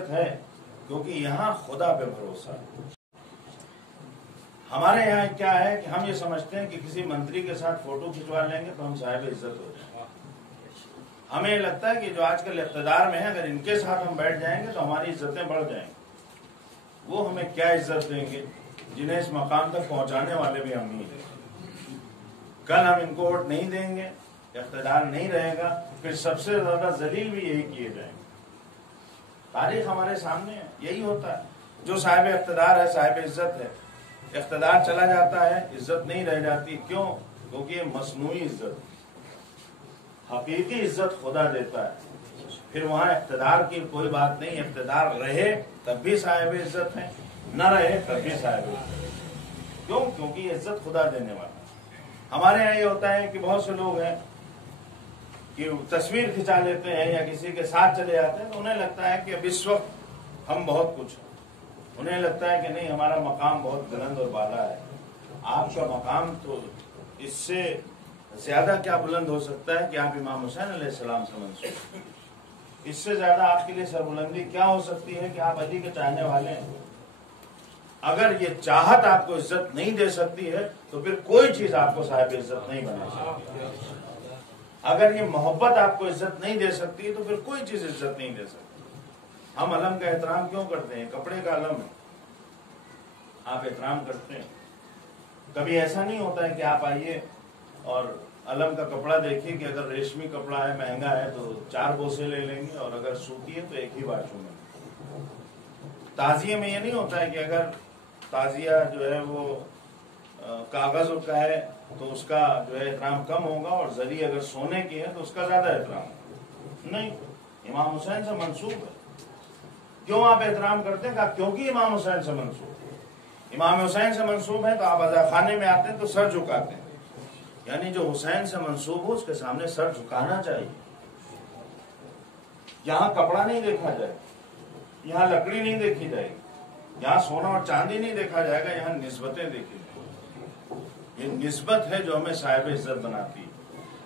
ہے کیونکہ یہاں خدا پہ بھروسہ ہے۔ ہمارے یہاں کیا ہے کہ ہم یہ سمجھتے ہیں کہ کسی منتری کے ساتھ فوٹو کھنچوا لیں گے تو ہم صاحب عزت ہو جائیں گے۔ ہمیں یہ لگتا ہے کہ جو آج کل اقتدار میں ہیں، اگر ان کے ساتھ ہم بیٹھ جائیں گے تو ہماری عزتیں بڑھ جائیں گی۔ وہ ہمیں کیا عزت دیں گے جنہیں اس مقام تک پہنچانے والے بھی ہم نہیں ہیں۔ کل ہم ان کو ووٹ نہیں دیں گے، اقتدار نہیں رہے گا، پھر سب سے زیادہ ذلیل بھی یہی کیے جائیں گے۔ تاریخ ہمارے سامنے ہے، یہی ہوتا ہے۔ جو صاحب اقتدار ہے صاحب عزت ہے، اقتدار چلا جاتا ہے عزت نہیں رہ جاتی۔ کیوں؟ کیونکہ یہ مصنوعی عزت، حقیقی عزت خدا دیتا ہے۔ پھر وہاں اقتدار کی کوئی بات نہیں، اقتدار رہے تب بھی صاحب عزت ہے، نہ رہے تب بھی صاحب عزت۔ کیوں؟ کیونکہ یہ عزت خدا دینے والا ہے۔ ہمارے یہاں یہ ہوتا ہے کہ بہت سے لوگ ہیں کہ تصویر کھنچا لیتے ہیں یا کسی کے ساتھ چلے جاتے ہیں تو انہیں لگتا ہے کہ اب اس وقت ہم بہت کچھ ہیں۔ انہیں لگتا ہے کہ نہیں ہمارا مقام بہت بلند اور بالا ہے۔ آپ کا مقام تو اس سے زیادہ کیا بلند ہو سکتا ہے کہ آپ امام حسین علیہ السلام سے منسوب ہیں۔ اس سے زیادہ آپ کے لیے سربلندی کیا ہو سکتی ہے کہ آپ علی کے چاہنے والے ہیں۔ اگر یہ چاہت آپ کو عزت نہیں دے سکتی ہے تو پھر کوئی چیز آپ کو صاحب عزت نہیں بنا سکتی۔ اگر یہ محبت آپ کو عزت نہیں دے سکتی تو پھر کوئی چیز عزت نہیں دے سکتی۔ ہم علم کا احترام کیوں کرتے ہیں؟ کپڑے کا علم ہے، آپ احترام کرتے ہیں۔ کبھی ایسا نہیں ہوتا ہے کہ آپ آئیے اور علم کا کپڑا دیکھیے کہ اگر ریشمی کپڑا ہے مہنگا ہے تو 4 بوسے لے لیں گے، اور اگر سوتی ہے تو ایک ہی بار چھوڑیں۔ تعزیے میں یہ نہیں ہوتا ہے کہ اگر تعزیہ جو ہے وہ کاغذ کا ہے تو اس کا جو ہے احترام کم ہوگا، اور زری اگر سونے کی ہے تو اس کا زیادہ احترام ہوگا۔ نہیں، امام حسین سے منسوب ہے۔ کیوں آپ احترام کرتے ہیں؟ کیونکہ امام حسین سے منسوب ہے۔ امام حسین سے منسوب ہے تو آپ عزا خانے میں آتے ہیں تو سر جھکاتے ہیں، یعنی جو حسین سے منسوب ہو اس کے سامنے سر جھکانا چاہیے. یہاں کپڑا نہیں دیکھا جائے گا, یہاں لکڑی نہیں دیکھی جائے گی, یہاں سونا اور چاندی نہیں دیکھا جائے گا, یہاں نسبتیں دیکھی جائیں گی. یہ نسبت ہے جو ہمیں صاحب عزت بناتی ہے.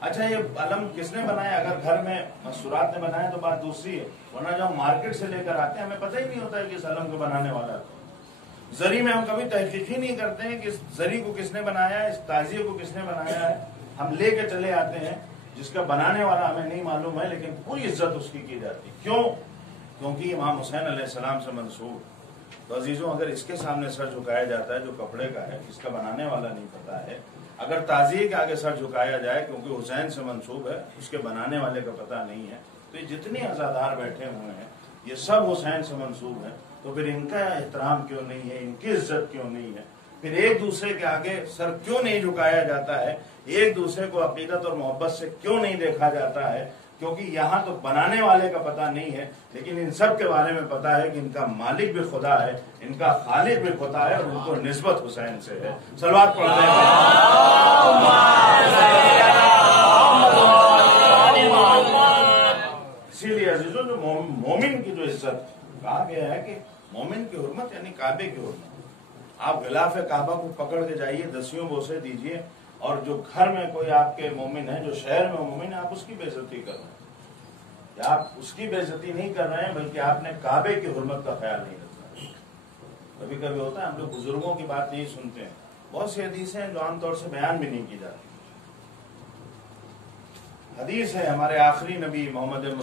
اچھا یہ علم کس نے بنایا؟ اگر گھر میں مستورات نے بنایا تو بات دوسری ہے, ورنہ جو ہم مارکیٹ سے لے کر آتے ہیں ہمیں پتہ ہی نہیں ہوتا ہے کہ اس علم کو بنانے والا ہے. زری میں ہم کبھی تحقیق ہی نہیں کرتے ہیں کہ اس زری کو کس نے بنایا ہے, اس تعزیے کو کس نے بنایا ہے. ہم لے کے چلے آتے ہیں, جس کا بنانے والا ہمیں نہیں معلوم ہے, لیکن پوری عزت اس کی جاتی. کیوں؟ کیونکہ امام حسین علیہ السلام سے منسوب. تو عزیزوں, اگر اس کے سامنے سر جھکایا جاتا ہے جو کپڑے کا ہے, جس کا بنانے والا نہیں پتا ہے, اگر تعزیے کے آگے سر جھکایا جائے کیونکہ حسین سے منسوب ہے, اس کے بنانے والے کا پتہ نہیں ہے, تو یہ جتنے عزادار بیٹھے ہوئے ہیں یہ سب حسین سے منسوب ہیں. تو پھر ان کا احترام کیوں نہیں ہے, ان کی عزت کیوں نہیں ہے؟ پھر ایک دوسرے کے آگے سر کیوں نہیں جھکایا جاتا ہے؟ ایک دوسرے کو عقیدت اور محبت سے کیوں نہیں دیکھا جاتا ہے؟ کیونکہ یہاں تو بنانے والے کا پتہ نہیں ہے, لیکن ان سب کے بارے میں پتہ ہے کہ ان کا مالک بھی خدا ہے, ان کا خالق بھی خدا ہے, اور ان کو نسبت حسین سے ہے. صلوات پڑھتے ہیں. اسی لیے عزیزوں, جو مومن کی جو عزت کہا گیا ہے کہ مومن کی حرمت یعنی کعبے کی حرمت. آپ غلاف کعبہ کو پکڑ کے جائیے, دسیوں بوسے دیجئے, اور جو گھر میں کوئی آپ کے مومن ہے, جو شہر میں مومن ہے, آپ اس کی بے عزتی کر رہے ہیں. یا آپ اس کی بے عزتی نہیں کر رہے ہیں, بلکہ آپ نے کعبے کی حرمت کا خیال نہیں رکھا. کبھی کبھی ہوتا ہے ہم لوگ بزرگوں کی بات نہیں سنتے ہیں. بہت سی حدیثیں ہیں جو عام طور سے بیان بھی نہیں کی جاتی. حدیث ہے ہمارے آخری نبی محمد جب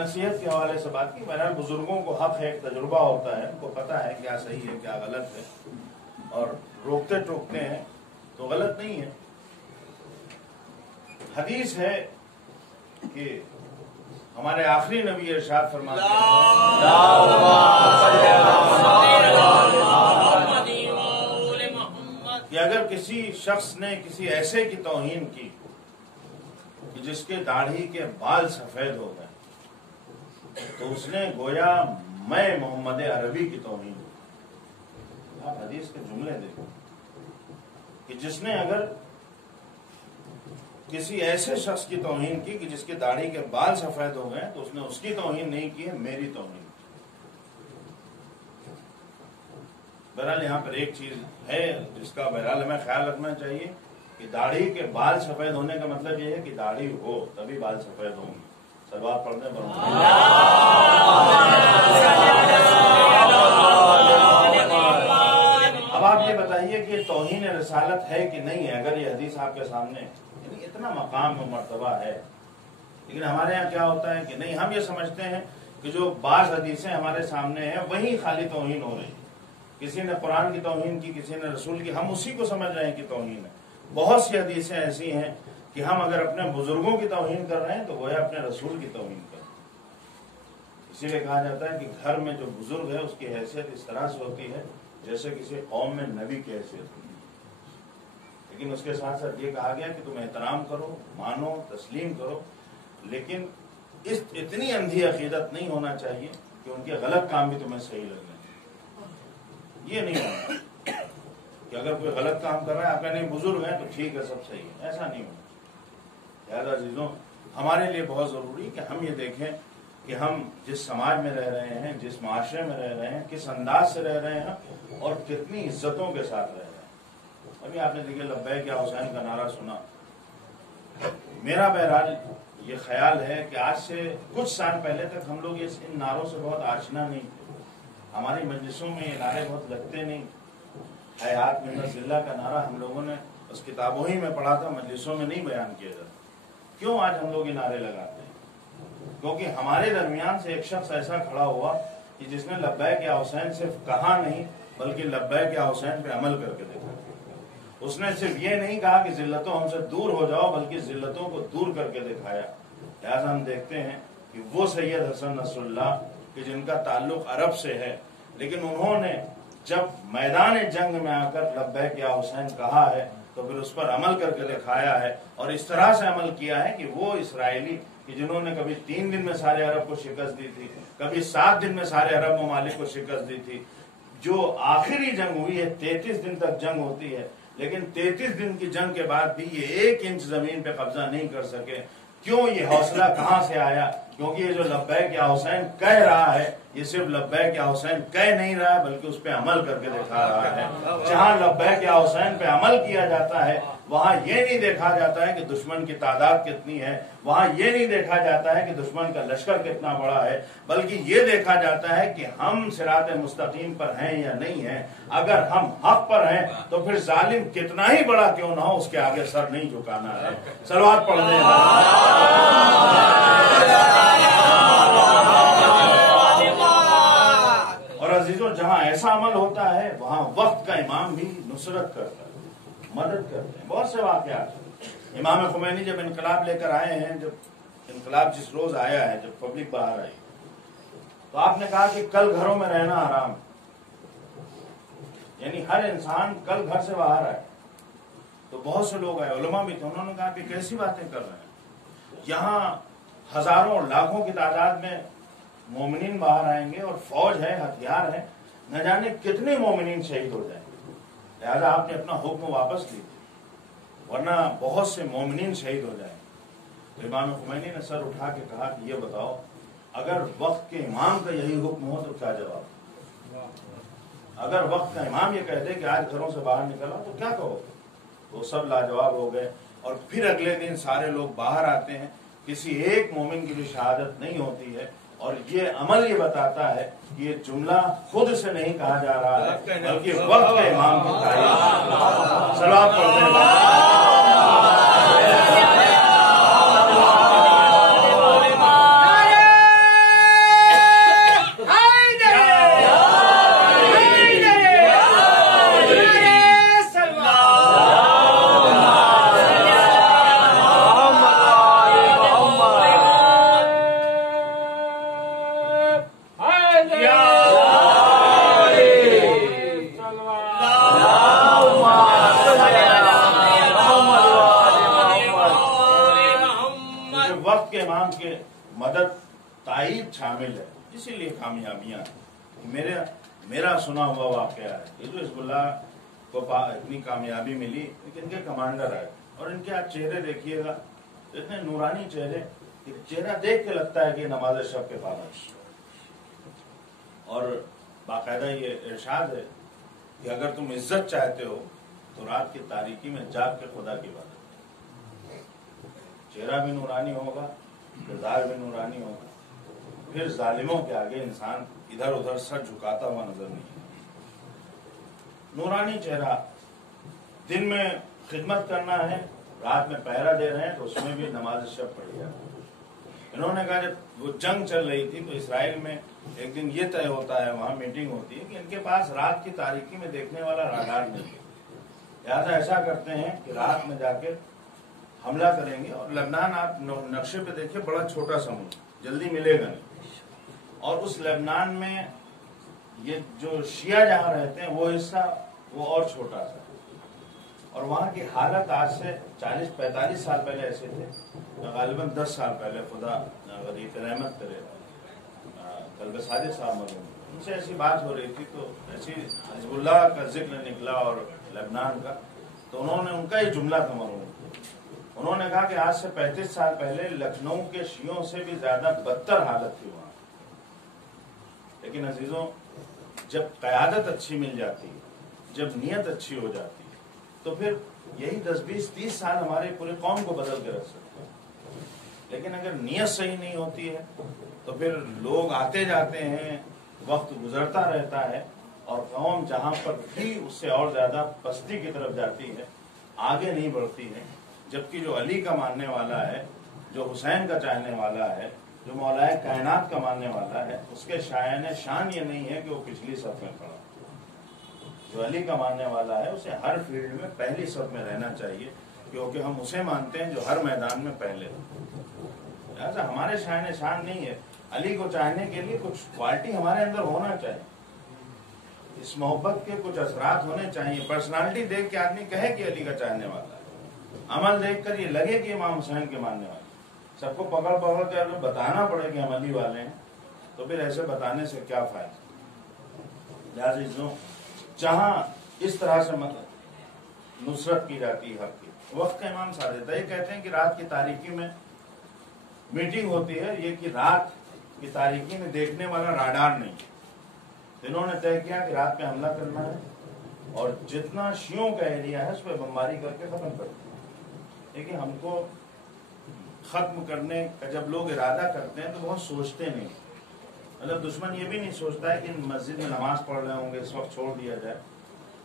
نصیحت کے حوالے سے بات کی. بہرحال بزرگوں کو حق ہے, ایک تجربہ ہوتا ہے, ان کو پتا ہے کیا صحیح ہے کیا غلط ہے, اور روکتے ٹوکتے ہیں تو غلط نہیں ہے. حدیث ہے کہ ہمارے آخری نبی ارشاد فرماتے ہیں کہ اگر کسی شخص نے کسی ایسے کی توہین کی کہ جس کے داڑھی کے بال سفید ہو گئے, تو اس نے گویا میں محمد عربی کی توہین کی. آپ حدیث کے جملے دیکھیں کہ جس نے اگر کسی ایسے شخص کی توہین کی کہ جس کے داڑھی کے بال سفید ہو گئے, تو اس نے اس کی توہین نہیں کی ہے, میری توہین کی. بہرحال یہاں پر ایک چیز ہے جس کا بہرحال ہمیں خیال رکھنا چاہیے کہ داڑھی کے بال سفید ہونے کا مطلب یہ ہے کہ داڑھی ہو تبھی بال سفید ہوں گے. صلوات پڑھتے ہیں. اب آپ یہ بتائیے کہ توہین رسالت ہے کہ نہیں ہے؟ اگر یہ حدیث آپ کے سامنے, یعنی اتنا مقام و مرتبہ ہے, لیکن ہمارے یہاں کیا ہوتا ہے کہ نہیں, ہم یہ سمجھتے ہیں کہ جو بعض حدیثیں ہمارے سامنے ہیں وہی خالی توہین ہو رہی ہے. کسی نے قرآن کی توہین کی, کسی نے رسول کی, ہم اسی کو سمجھ رہے ہیں کہ توہین ہے. بہت سی حدیثیں ایسی ہیں کہ ہم اگر اپنے بزرگوں کی توہین کر رہے ہیں تو گویا اپنے رسول کی توہین کر رہے ہیں. اسی لیے کہا جاتا ہے کہ گھر میں جو بزرگ ہے اس کی حیثیت اس طرح سے ہوتی ہے جیسے کسی قوم میں نبی کی حیثیت ہوتی ہے. لیکن اس کے ساتھ ساتھ یہ کہا گیا کہ تم احترام کرو, مانو, تسلیم کرو, لیکن اتنی اندھی عقیدت نہیں ہونا چاہیے کہ ان کے غلط کام بھی تمہیں صحیح لگے. یہ نہیں ہونا کہ اگر کوئی غلط کام کر رہا ہے آپ کہنے بزرگ ہیں تو ٹھیک ہے سب صحیح ہے, ایسا نہیں ہونا. لہٰذا عزیزوں, ہمارے لیے بہت ضروری ہے کہ ہم یہ دیکھیں کہ ہم جس سماج میں رہ رہے ہیں, جس معاشرے میں رہ رہے ہیں, کس انداز سے رہ رہے ہیں اور کتنی عزتوں کے ساتھ رہ رہے ہیں. ابھی آپ نے دیکھیے لبیک یا حسین کا نعرہ سنا. میرا بہرحال یہ خیال ہے کہ آج سے کچھ سال پہلے تک ہم لوگ ان نعروں سے بہت آشنا نہیں تھے. ہماری مجلسوں میں یہ نعرے بہت لگتے نہیں. حیات من ذلہ کا نعرہ ہم لوگوں نے اس کتابوں ہی میں پڑھا تھا, مجلسوں میں نہیں بیان کیا جاتا. کیوں آج ہم لوگ یہ نعرے لگاتے ہیں؟ کیونکہ ہمارے درمیان سے ایک شخص ایسا کھڑا ہوا کہ جس نے لبیک یا حسین صرف کہا نہیں بلکہ لبیک یا حسین پہ عمل کر کے دیکھا. اس نے صرف یہ نہیں کہا کہ ذلتوں ہم سے دور ہو جاؤ, بلکہ ذلتوں کو دور کر کے دکھایا. لہٰذا ہم دیکھتے ہیں کہ وہ سید حسن نصر اللہ کہ جن کا تعلق عرب سے ہے, لیکن انہوں نے جب میدان جنگ میں آ کر لبیک یا حسین کہا ہے تو پھر اس پر عمل کر کے دکھایا ہے، اور اس طرح سے عمل کیا ہے کہ وہ اسرائیلی کہ جنہوں نے کبھی 3 دن میں سارے عرب کو شکست دی تھی، کبھی 7 دن میں سارے عرب ممالک کو شکست دی تھی، جو آخری جنگ ہوئی ہے 33 دن تک جنگ ہوتی ہے، لیکن 33 دن کی جنگ کے بعد بھی یہ 1 انچ زمین پہ قبضہ نہیں کر سکے. کیوں؟ یہ حوصلہ کہاں سے آیا؟ کیونکہ یہ جو لبیک یا حسین کہہ رہا ہے، یہ صرف لبیک یا حسین کہہ نہیں رہا ہے بلکہ اس پہ عمل کر کے دکھا رہا ہے. جہاں لبیک یا حسین پہ عمل کیا جاتا ہے وہاں یہ نہیں دیکھا جاتا ہے کہ دشمن کی تعداد کتنی ہے، وہاں یہ نہیں دیکھا جاتا ہے کہ دشمن کا لشکر کتنا بڑا ہے، بلکہ یہ دیکھا جاتا ہے کہ ہم صراط مستقیم پر ہیں یا نہیں ہیں. اگر ہم حق پر ہیں تو پھر ظالم کتنا ہی بڑا کیوں نہ ہو اس کے آگے سر نہیں جھکانا ہے. صلوات پڑھ دیں. اور عزیزوں، جہاں ایسا عمل ہوتا ہے وہاں وقت کا امام بھی نصرت کرتا ہے، مدد کرتے ہیں. بہت سے واقعات. امام خمینی جب انقلاب لے کر آئے ہیں، جب انقلاب جس روز آیا ہے، جب پبلک باہر آئی، تو آپ نے کہا کہ کل گھروں میں رہنا حرام، یعنی ہر انسان کل گھر سے باہر آئے. تو بہت سے لوگ آئے، علماء بھی تھے، انہوں نے کہا کہ کیسی باتیں کر رہے ہیں، یہاں ہزاروں لاکھوں کی تعداد میں مومنین باہر آئیں گے اور فوج ہے، ہتھیار ہے، نہ جانے کتنے مومنین شہید ہو جائیں گے، لہذا آپ نے اپنا حکم واپس لیجیے ورنہ بہت سے مومنین شہید ہو جائیں گے. تو امام خمینی نے سر اٹھا کے کہا کہ یہ بتاؤ، اگر وقت کے امام کا یہی حکم ہو تو کیا جواب؟ اگر وقت کا امام یہ کہہ دے کہ آج گھروں سے باہر نکلا تو کیا کہو؟ وہ سب لاجواب ہو گئے. اور پھر اگلے دن سارے لوگ باہر آتے ہیں، کسی ایک مومن کی بھی شہادت نہیں ہوتی ہے. اور یہ عمل یہ بتاتا ہے کہ یہ جملہ خود سے نہیں کہا جا رہا ہے بلکہ وقت کے امام کی تعریف. صلوات پڑھتے ہیں. شامل ہے، اسی لیے کامیابیاں ہیں. میرا سنا ہوا واقعہ ہے، یہ جو حزب اللہ کو اتنی کامیابی ملی، لیکن ان کے کمانڈر آئے اور ان کے آپ چہرے دیکھیے گا، اتنے نورانی چہرے، چہرہ دیکھ کے لگتا ہے کہ نماز شب کے پابند. اور باقاعدہ یہ ارشاد ہے کہ اگر تم عزت چاہتے ہو تو رات کی تاریکی میں جاگ کے خدا کی عبادت. چہرہ بھی نورانی ہوگا، کردار بھی نورانی ہوگا، پھر ظالموں کے آگے انسان ادھر ادھر سر جھکاتا ہوا نظر نہیں. نورانی چہرہ. دن میں خدمت کرنا ہے، رات میں پہرا دے رہے ہیں تو اس میں بھی نماز شب پڑھی جاتی. انہوں نے کہا جب وہ جنگ چل رہی تھی تو اسرائیل میں ایک دن یہ طے ہوتا ہے، وہاں میٹنگ ہوتی ہے کہ ان کے پاس رات کی تاریکی میں دیکھنے والا راڈار نہیں ہے، لہٰذا ایسا کرتے ہیں کہ رات میں جا کے حملہ کریں گے. اور لبنان آپ نقشے پہ دیکھیں، بڑا چھوٹا سا ملک، جلدی ملے گا نہیں. اور اس لبنان میں یہ جو شیعہ جہاں رہتے ہیں وہ حصہ وہ اور چھوٹا سا، اور وہاں کی حالت آج سے 40-45 سال پہلے ایسے تھے، غالباً 10 سال پہلے. خدا غریب رحمت کرے، قلب صادق صاحب مرحوم، ان سے ایسی بات ہو رہی تھی تو ایسی حزب اللہ کا ذکر نکلا اور لبنان کا، تو انہوں نے ان کا یہ جملہ تھا مرحوم، انہوں نے کہا کہ آج سے 35 سال پہلے لکھنؤ کے شیعوں سے بھی زیادہ بدتر حالت تھی وہاں. لیکن عزیزوں، جب قیادت اچھی مل جاتی ہے، جب نیت اچھی ہو جاتی ہے تو پھر یہی 10-20-30 سال ہمارے پورے قوم کو بدل کے رکھ سکتے ہیں. لیکن اگر نیت صحیح نہیں ہوتی ہے تو پھر لوگ آتے جاتے ہیں، وقت گزرتا رہتا ہے اور قوم جہاں پر بھی اس سے اور زیادہ پستی کی طرف جاتی ہے، آگے نہیں بڑھتی ہے. جبکہ جو علی کا ماننے والا ہے، جو حسین کا چاہنے والا ہے، جو مولائے کائنات کا ماننے والا ہے، اس کے شایان شان یہ نہیں ہے کہ وہ پچھلی صف میں کھڑا. جو علی کا ماننے والا ہے اسے ہر فیلڈ میں پہلی صف میں رہنا چاہیے، کیونکہ ہم اسے مانتے ہیں جو ہر میدان میں پہلے ہو. لہٰذا ہمارے شایان شان نہیں ہے. علی کو چاہنے کے لیے کچھ کوالٹی ہمارے اندر ہونا چاہیے. اس محبت کے کچھ اثرات ہونے چاہیے. پرسنالٹی دیکھ کے آدمی کہے کہ علی کا چاہنے والا ہے, عمل دیکھ کر یہ لگے کہ امام حسین کے ماننے والے. سب کو پکڑ پکڑ کے اگر بتانا پڑے کہ ہم علی والے ہیں تو پھر ایسے بتانے سے کیا فائدہ. لہٰذا جہاں اس طرح سے نصرت کی جاتی ہے حق کی. وقت کا امام صادق یہ کہتے ہیں کہ رات کی تاریکی میں میٹنگ ہوتی ہے, یہ کہ رات کی تاریکی میں دیکھنے والا راڈار نہیں. انہوں نے طے کیا کہ رات پہ حملہ کرنا ہے اور جتنا شیعوں کا ایریا ہے اس پہ بمباری کر کے ختم کر دیا. لیکن ہم کو ختم کرنے کا جب لوگ ارادہ کرتے ہیں تو بہت سوچتے نہیں. مطلب دشمن یہ بھی نہیں سوچتا ہے کہ مسجد میں نماز پڑھ رہے ہوں گے اس وقت چھوڑ دیا جائے,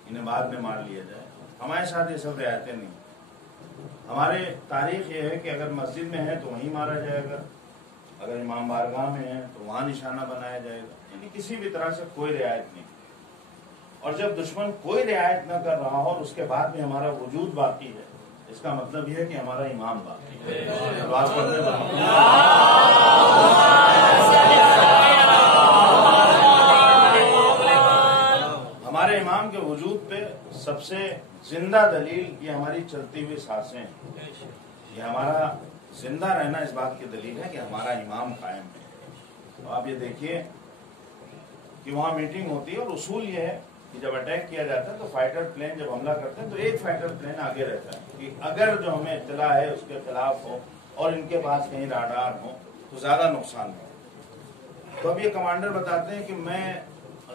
انہیں بعد میں مار لیا جائے. ہمارے ساتھ یہ سب رعایتیں نہیں. ہمارے تاریخ یہ ہے کہ اگر مسجد میں ہے تو وہیں مارا جائے گا, اگر امام بارگاہ میں ہے تو وہاں نشانہ بنایا جائے گا. یعنی کسی بھی طرح سے کوئی رعایت نہیں. اور جب دشمن کوئی رعایت نہ کر رہا ہو اور اس کے بعد بھی ہمارا وجود باقی ہے, اس کا مطلب یہ ہے کہ ہمارا امام باقی ہے. بات پڑھنے ہمارے امام کے وجود پہ سب سے زندہ دلیل یہ ہماری چلتی ہوئی سانسیں ہیں. یہ ہمارا زندہ رہنا اس بات کی دلیل ہے کہ ہمارا امام قائم ہے. تو آپ یہ دیکھیے کہ وہاں میٹنگ ہوتی ہے اور اصول یہ ہے کہ جب اٹیک کیا جاتا ہے تو فائٹر پلین جب حملہ کرتے ہیں تو ایک فائٹر پلین آگے رہتا ہے کہ اگر جو ہمیں اطلاع ہے اس کے خلاف ہو اور ان کے پاس کہیں راڈار ہو تو زیادہ نقصان ہو. تو اب یہ کمانڈر بتاتے ہیں کہ میں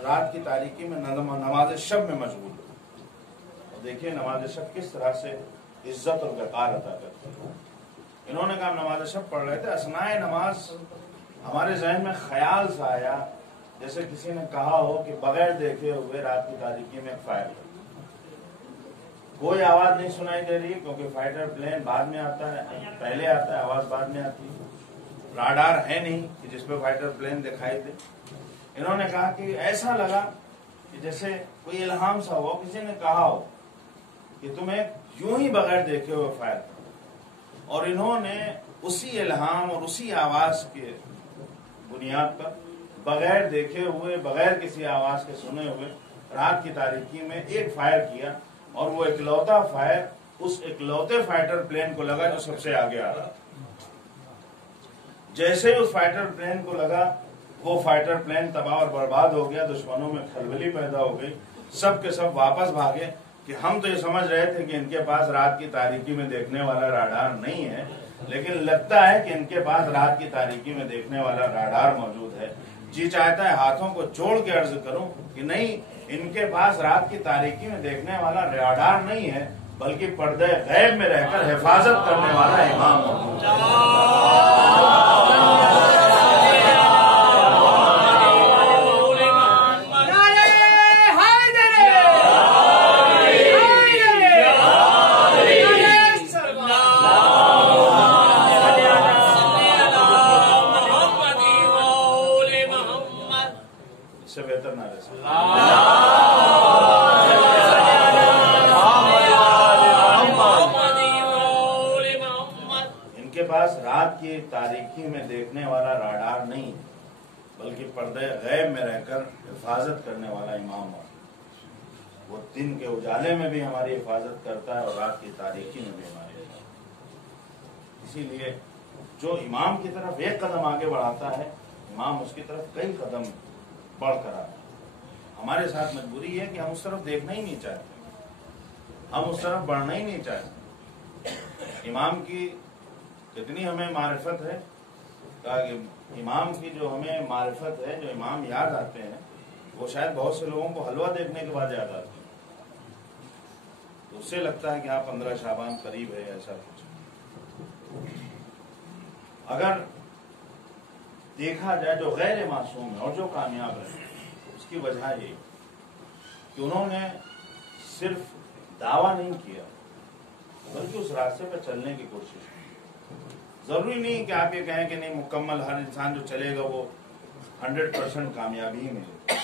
رات کی تاریکی میں نماز شب میں مشغول ہوں. اور دیکھیے نماز شب کس طرح سے عزت اور وقار عطا کرتی ہے. انہوں نے کہا نماز شب پڑھ رہے تھے, اثناء نماز ہمارے ذہن میں خیال سا آیا جیسے کسی نے کہا ہو کہ بغیر دیکھے ہوئے رات کی تاریکی میں فائر کر. کوئی آواز نہیں سنائی دے رہی کیونکہ فائٹر پلین بعد میں آتا ہے, پہلے آتا ہے, آواز بعد میں آتی ہے. راڈار ہے نہیں کہ جس پہ فائٹر پلین دکھائی دے. انہوں نے کہا کہ ایسا لگا کہ جیسے کوئی الہام سا ہو, کسی نے کہا ہو کہ تمہیں یوں ہی بغیر دیکھے ہوئے فائر کرو. اور انہوں نے اسی الہام اور اسی آواز کے بنیاد پر بغیر دیکھے ہوئے, بغیر کسی آواز کے سنے ہوئے رات کی تاریکی میں ایک فائر کیا. اور وہ اکلوتا فائر اس اکلوتے فائٹر پلین کو لگا جو سب سے آگے آ رہا. جیسے ہی اس فائٹر پلین کو لگا وہ فائٹر پلین تباہ اور برباد ہو گیا. دشمنوں میں کھلبلی پیدا ہو گئی, سب کے سب واپس بھاگے کہ ہم تو یہ سمجھ رہے تھے کہ ان کے پاس رات کی تاریکی میں دیکھنے والا راڈار نہیں ہے, لیکن لگتا ہے کہ ان کے پاس رات کی تاریکی میں دیکھنے والا راڈار موجود ہے. جی چاہتا ہے ہاتھوں کو جوڑ کے عرض کروں کہ نہیں, ان کے پاس رات کی تاریکی میں دیکھنے والا راڈار نہیں ہے بلکہ پردے غیب میں رہ کر حفاظت کرنے والا امام موجود ہے. تاریکی میں دیکھنے والا راڈار نہیں بلکہ پردے غیب میں رہ کر حفاظت کرنے والا امام ہے. وہ دن کے اجالے میں بھی ہماری حفاظت کرتا ہے اور رات کی تاریکی میں بھی ہماری حفاظت. اسی لیے جو امام کی طرف ایک قدم آگے بڑھاتا ہے, امام اس کی طرف کئی قدم بڑھ کر آتا ہے. ہمارے ساتھ مجبوری ہے کہ ہم اس طرف دیکھنا ہی نہیں چاہتے, ہم اس طرف بڑھنا ہی نہیں چاہتے. امام کی کتنی ہمیں معرفت ہے, کہ امام کی جو ہمیں معرفت ہے, جو امام یاد آتے ہیں وہ شاید بہت سے لوگوں کو حلوہ دیکھنے کے بعد یاد آتے ہیں. تو اس سے لگتا ہے کہ آپ 15 شعبان قریب ہے, ایسا کچھ. اگر دیکھا جائے جو غیر معصوم ہے اور جو کامیاب ہے, اس کی وجہ یہ کہ انہوں نے صرف دعویٰ نہیں کیا بلکہ اس راستے پہ چلنے کی کوشش کی. ضروری نہیں کہ آپ یہ کہیں کہ نہیں مکمل ہر انسان جو چلے گا وہ 100% کامیابی ہی ملے,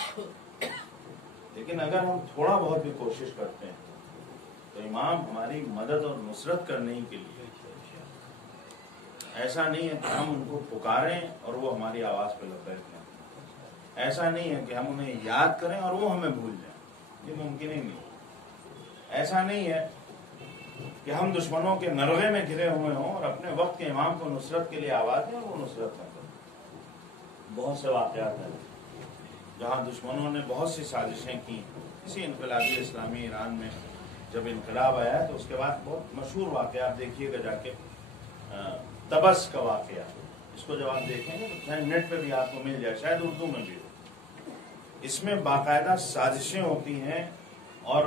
لیکن اگر ہم تھوڑا بہت بھی کوشش کرتے ہیں تو امام ہماری مدد اور نصرت کرنے ہی کے لیے. ایسا نہیں ہے کہ ہم ان کو پکاریں اور وہ ہماری آواز پہ لبیک کریں. ایسا نہیں ہے کہ ہم انہیں یاد کریں اور وہ ہمیں بھول جائیں، یہ ممکن ہی نہیں۔ ایسا نہیں ہے کہ ہم دشمنوں کے نرغے میں گھرے ہوئے ہوں اور اپنے وقت کے امام کو نصرت کے لیے آواز دیں اور وہ نصرت نہ کریں۔ بہت سے واقعات ہیں جہاں دشمنوں نے بہت سی سازشیں کی۔ اسی انقلابی اسلامی ایران میں جب انقلاب آیا تو اس کے بعد بہت مشہور واقعہ آپ دیکھیے گا جا کے، تبس کا واقعہ، اس کو جب آپ دیکھیں گے تو نیٹ پہ بھی آپ کو مل جائے، شاید اردو میں بھی ہو۔ اس میں باقاعدہ سازشیں ہوتی ہیں اور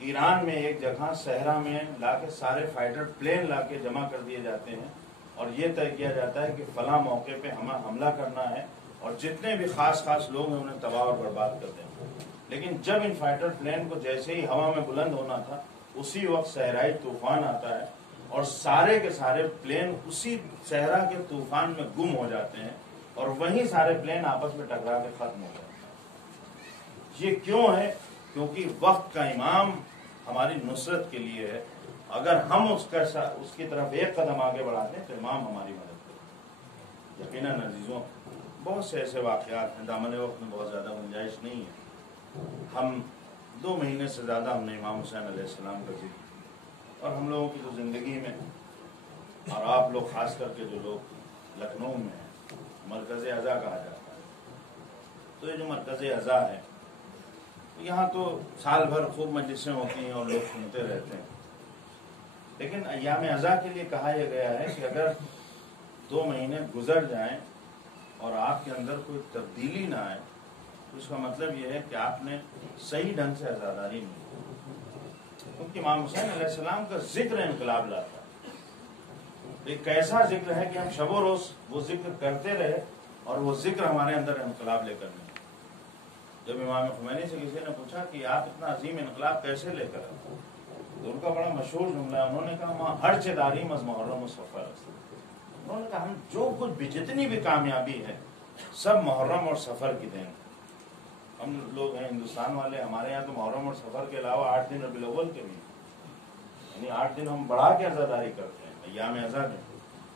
ایران میں ایک جگہ صحرا میں لا کے سارے فائٹر پلین لا کے جمع کر دیے جاتے ہیں اور یہ طے کیا جاتا ہے کہ فلاں موقع پہ ہمیں حملہ کرنا ہے اور جتنے بھی خاص لوگ ہیں انہیں تباہ اور برباد کر دیں۔ لیکن جب ان فائٹر پلین کو جیسے ہی ہوا میں بلند ہونا تھا اسی وقت صحرائی طوفان آتا ہے اور سارے کے سارے پلین اسی صحرا کے طوفان میں گم ہو جاتے ہیں اور وہیں سارے پلین آپس میں ٹکرا کے ختم ہو جاتے ہیں۔ یہ کیوں ہے؟ کیونکہ وقت کا امام ہماری نصرت کے لیے ہے۔ اگر ہم اس کی طرف ایک قدم آگے بڑھاتے ہیں تو امام ہماری مدد کرے۔ یقیناً عزیزوں، بہت سے ایسے واقعات ہیں، دامن وقت میں بہت زیادہ گنجائش نہیں ہے۔ ہم 2 مہینے سے زیادہ ہم نے امام حسین علیہ السلام کا ذکر، اور ہم لوگوں کی جو زندگی میں، اور آپ لوگ خاص کر کے جو لوگ لکھنؤ میں ہیں، مرکز اعضا کہا جاتا ہے، تو یہ جو مرکز اعضا ہے یہاں تو سال بھر خوب مجلسیں ہوتی ہیں اور لوگ سنتے رہتے ہیں، لیکن ایام اعضا کے لیے کہا یہ گیا ہے کہ اگر 2 مہینے گزر جائیں اور آپ کے اندر کوئی تبدیلی نہ آئے تو اس کا مطلب یہ ہے کہ آپ نے صحیح ڈھنگ سے عزاداری نہیں کی، کیونکہ امام حسین علیہ السلام کا ذکر انقلاب لاتا ہے۔ ایک ایسا ذکر ہے کہ ہم شب و روز وہ ذکر کرتے رہے اور وہ ذکر ہمارے اندر انقلاب لے کر نہیں۔ جب امام خمینی سے کسی نے پوچھا کہ آپ اتنا عظیم انقلاب کیسے لے کر آئے تو ان کا بڑا مشہور جملہ ہے، انہوں نے کہا وہاں ہر چداریم از محرم و سفر۔ انہوں نے کہا ہم جو کچھ بھی، جتنی بھی کامیابی ہے سب محرم اور سفر کی دین ہے۔ ہم لوگ ہیں ہندوستان والے، ہمارے یہاں تو محرم اور سفر کے علاوہ 8 دن ربیع الاول کے بھی، یعنی 8 دن ہم بڑھا کے عزاداری کرتے ہیں ایام اعضا میں۔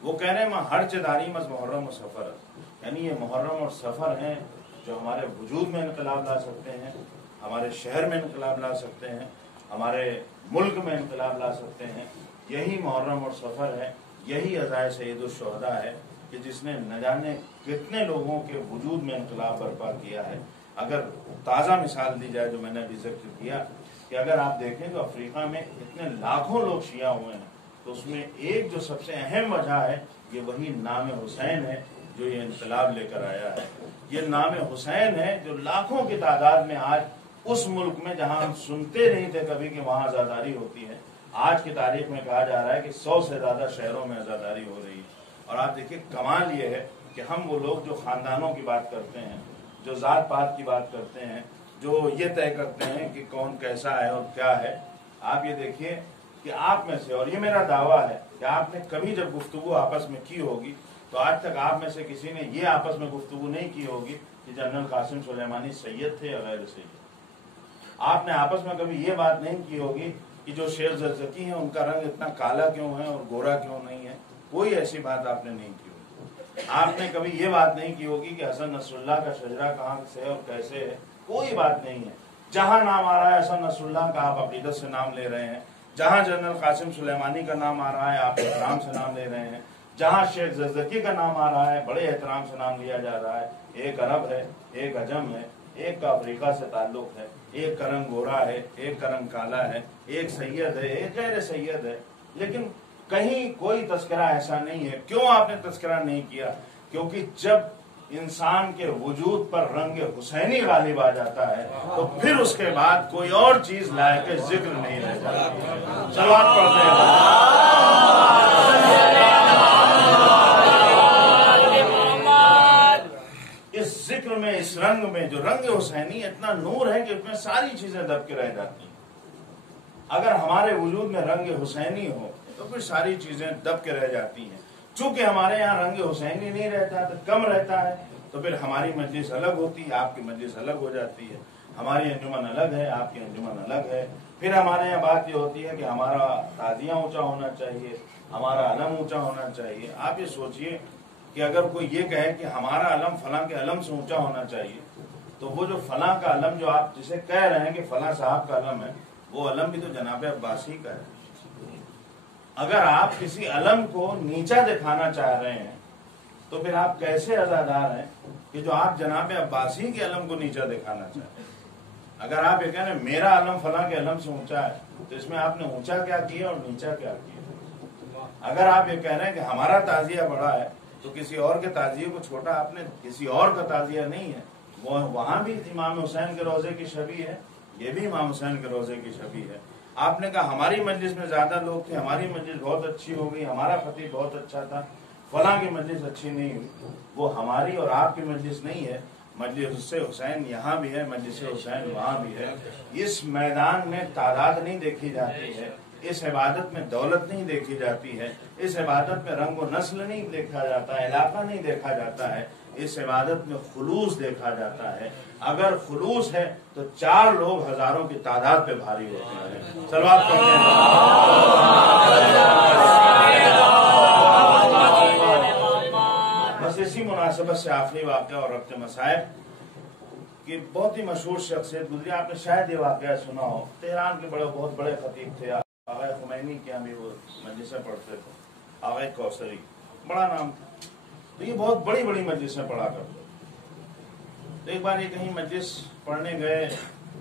وہ کہہ رہے ہیں ہر چداریم از محرم و سفر، یعنی یہ محرم اور سفر ہیں جو ہمارے وجود میں انقلاب لا سکتے ہیں، ہمارے شہر میں انقلاب لا سکتے ہیں، ہمارے ملک میں انقلاب لا سکتے ہیں۔ یہی محرم اور سفر ہے، یہی عزائے سید الشہداء ہے کہ جس نے نہ جانے کتنے لوگوں کے وجود میں انقلاب برپا کیا ہے۔ اگر تازہ مثال دی جائے جو میں نے ابھی ذکر کیا کہ اگر آپ دیکھیں تو افریقہ میں اتنے لاکھوں لوگ شیعہ ہوئے ہیں تو اس میں ایک جو سب سے اہم وجہ ہے یہ وہی نام حسین ہے جو یہ انقلاب لے کر آیا ہے۔ یہ نام حسین ہے جو لاکھوں کی تعداد میں آج اس ملک میں جہاں ہم سنتے نہیں تھے کبھی کہ وہاں عزاداری ہوتی ہے، آج کی تاریخ میں کہا جا رہا ہے کہ 100 سے زیادہ شہروں میں عزاداری ہو رہی ہے۔ اور آپ دیکھیے کمال یہ ہے کہ ہم وہ لوگ جو خاندانوں کی بات کرتے ہیں، جو ذات پات کی بات کرتے ہیں، جو یہ طے کرتے ہیں کہ کون کیسا ہے اور کیا ہے، آپ یہ دیکھیے کہ آپ میں سے، اور یہ میرا دعویٰ ہے کہ آپ نے کبھی جب گفتگو آپس میں کی ہوگی تو آج تک آپ میں سے کسی نے یہ آپس میں گفتگو نہیں کی ہوگی کہ جنرل قاسم سلیمانی سید تھے یا غیر سید۔ آپ نے آپس میں کبھی یہ بات نہیں کی ہوگی کہ جو شیخ زرزکی ہیں ان کا رنگ اتنا کالا کیوں ہے اور گورا کیوں نہیں ہے، کوئی ایسی بات آپ نے نہیں کی ہوگی۔ آپ نے کبھی یہ بات نہیں کی ہوگی کہ حسن نصر اللہ کا شجرہ کہاں سے اور کیسے ہے، کوئی بات نہیں ہے۔ جہاں نام آ رہا ہے حسن نصر اللہ کا آپ عقیدت سے نام لے رہے ہیں، جہاں جنرل قاسم سلیمانی کا نام آ رہا ہے آپ احترام سے نام لے رہے ہیں، جہاں شیخ زرزکی کا نام آ رہا ہے بڑے احترام سے نام لیا جا رہا ہے۔ ایک عرب ہے، ایک عجم ہے، ایک کا افریقہ سے تعلق ہے، ایک کا رنگ گورا ہے، ایک کا رنگ کالا ہے، ایک سید ہے، ایک غیر سید ہے، لیکن کہیں کوئی تذکرہ ایسا نہیں ہے۔ کیوں آپ نے تذکرہ نہیں کیا؟ کیونکہ جب انسان کے وجود پر رنگ حسینی غالب آ جاتا ہے تو پھر اس کے بعد کوئی اور چیز لائق ذکر نہیں رہ جاتی۔ صلوات پڑھتے ہیں۔ اس ذکر میں، اس رنگ میں، جو رنگ حسینی اتنا نور ہے کہ اس میں ساری چیزیں دب کے رہ جاتی ہیں۔ اگر ہمارے وجود میں رنگ حسینی ہو تو پھر ساری چیزیں دب کے رہ جاتی ہیں۔ چونکہ ہمارے یہاں رنگ حسینی نہیں رہتا تو کم رہتا ہے تو پھر ہماری مجلس الگ ہوتی ہے، آپ کی مجلس الگ ہو جاتی ہے، ہماری انجمن الگ ہے، آپ کی انجمن الگ ہے۔ پھر ہمارے یہاں بات یہ ہوتی ہے کہ ہمارا تعزیہ اونچا ہونا چاہیے، ہمارا علم اونچا ہونا چاہیے۔ آپ یہ سوچئے کہ اگر کوئی یہ کہے کہ ہمارا علم فلاں کے علم سے اونچا ہونا چاہیے، تو وہ جو فلاں کا علم جو آپ جسے کہہ رہے ہیں کہ فلاں صاحب کا علم ہے، وہ علم بھی تو جناب عباسی کا ہے۔ اگر آپ کسی علم کو نیچا دکھانا چاہ رہے ہیں تو پھر آپ کیسے عزادار ہیں کہ جو آپ جناب عباسی کے علم کو نیچا دکھانا چاہتے ہیں؟ اگر آپ یہ کہہ رہے ہیں میرا علم فلاں کے علم سے اونچا ہے، تو اس میں آپ نے اونچا کیا کیا اور نیچا کیا کیا؟ اگر آپ یہ کہہ رہے ہیں کہ ہمارا تعزیہ بڑا ہے، تو کسی اور کے تعزیے کو چھوٹا آپ نے، کسی اور کا تعزیہ نہیں ہے، وہ وہاں بھی امام حسین کے روزے کی شبیہ ہے، یہ بھی امام حسین کے روزے کی شبیہ ہے۔ آپ نے کہا ہماری مجلس میں زیادہ لوگ تھے، ہماری مجلس بہت اچھی ہو گئی، ہمارا خطیب بہت اچھا تھا، فلاں کی مجلس اچھی نہیں ہوئی، وہ ہماری اور آپ کی مجلس نہیں ہے، مجلس حسین یہاں بھی ہے، مجلس حسین وہاں بھی ہے۔ اس میدان میں تعداد نہیں دیکھی جاتی ہے، اس عبادت میں دولت نہیں دیکھی جاتی ہے، اس عبادت میں رنگ و نسل نہیں دیکھا جاتا ہے، علاقہ نہیں دیکھا جاتا ہے، اس عبادت میں خلوص دیکھا جاتا ہے۔ اگر خلوص ہے تو 4 لوگ ہزاروں کی تعداد پہ بھاری ہوتے ہیں۔ صلوات پڑھتے ہیں۔ بس اسی مناسبت سے آخری واقعہ اور ربط مصائب کی بہت ہی مشہور شخصیت گزری، آپ نے شاید یہ واقعہ سنا ہو، تہران کے بہت بڑے خطیب تھے، آغا خمینی کے ہم بھی وہ مجلسیں پڑھتے تھے، آغا کوثری بڑا نام تھا، تو یہ بہت بڑی بڑی مجلسیں پڑھا کرتے تھے۔ تو ایک بار یہ کہیں مجلس پڑھنے گئے،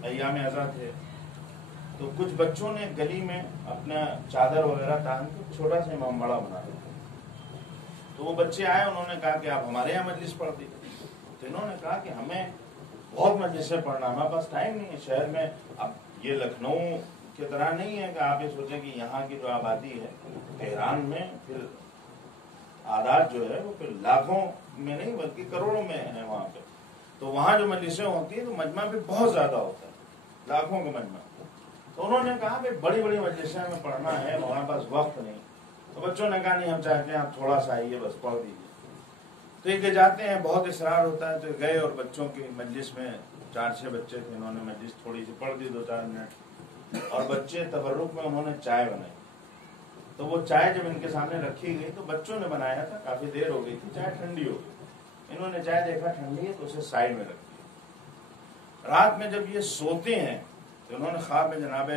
ایام عزا تھے، تو کچھ بچوں نے گلی میں اپنا چادر وغیرہ تان کے چھوٹا سا امام باڑہ بنا دیا۔ تو وہ بچے آئے، انہوں نے کہا کہ آپ ہمارے یہاں مجلس پڑھ دی۔ تو انہوں نے کہا کہ ہمیں بہت مجلسیں پڑھنا، ہمارے پاس ٹائم نہیں ہے شہر میں۔ اب یہ لکھنؤ کی طرح نہیں ہے کہ آپ یہ سوچیں کہ یہاں کی جو آبادی ہے تہران میں پھر آداد جو ہے وہ پھر لاکھوں میں نہیں بلکہ کروڑوں میں ہے وہاں پہ، تو وہاں جو مجلسیں ہوتی ہیں تو مجمع بھی بہت زیادہ ہوتا ہے، لاکھوں کا مجمع۔ تو انہوں نے کہا کہ بڑی بڑی مجلسیں ہمیں پڑھنا ہے، ہمارے پاس وقت نہیں۔ تو بچوں نے کہا نہیں، ہم چاہتے ہیں آپ تھوڑا سا آئیے، بس پڑھ دیجیے۔ تو یہ کہ جاتے ہیں، بہت اصرار ہوتا ہے، تو گئے اور بچوں کی مجلس میں 4-6 بچے تھے، انہوں نے مجلس تھوڑی سی پڑھ دی 2-4 منٹ، اور بچے تبرک میں انہوں نے چائے بنائی۔ تو وہ چائے جب ان کے سامنے رکھی گئی تو بچوں نے بنایا تھا، کافی دیر ہو گئی تھی، چائے ٹھنڈی ہو گئی، انہوں نے چائے دیکھا ٹھنڈی ہے تو اسے سائڈ میں رکھ دیا۔ رات میں جب یہ سوتے ہیں تو انہوں نے خواب میں جناب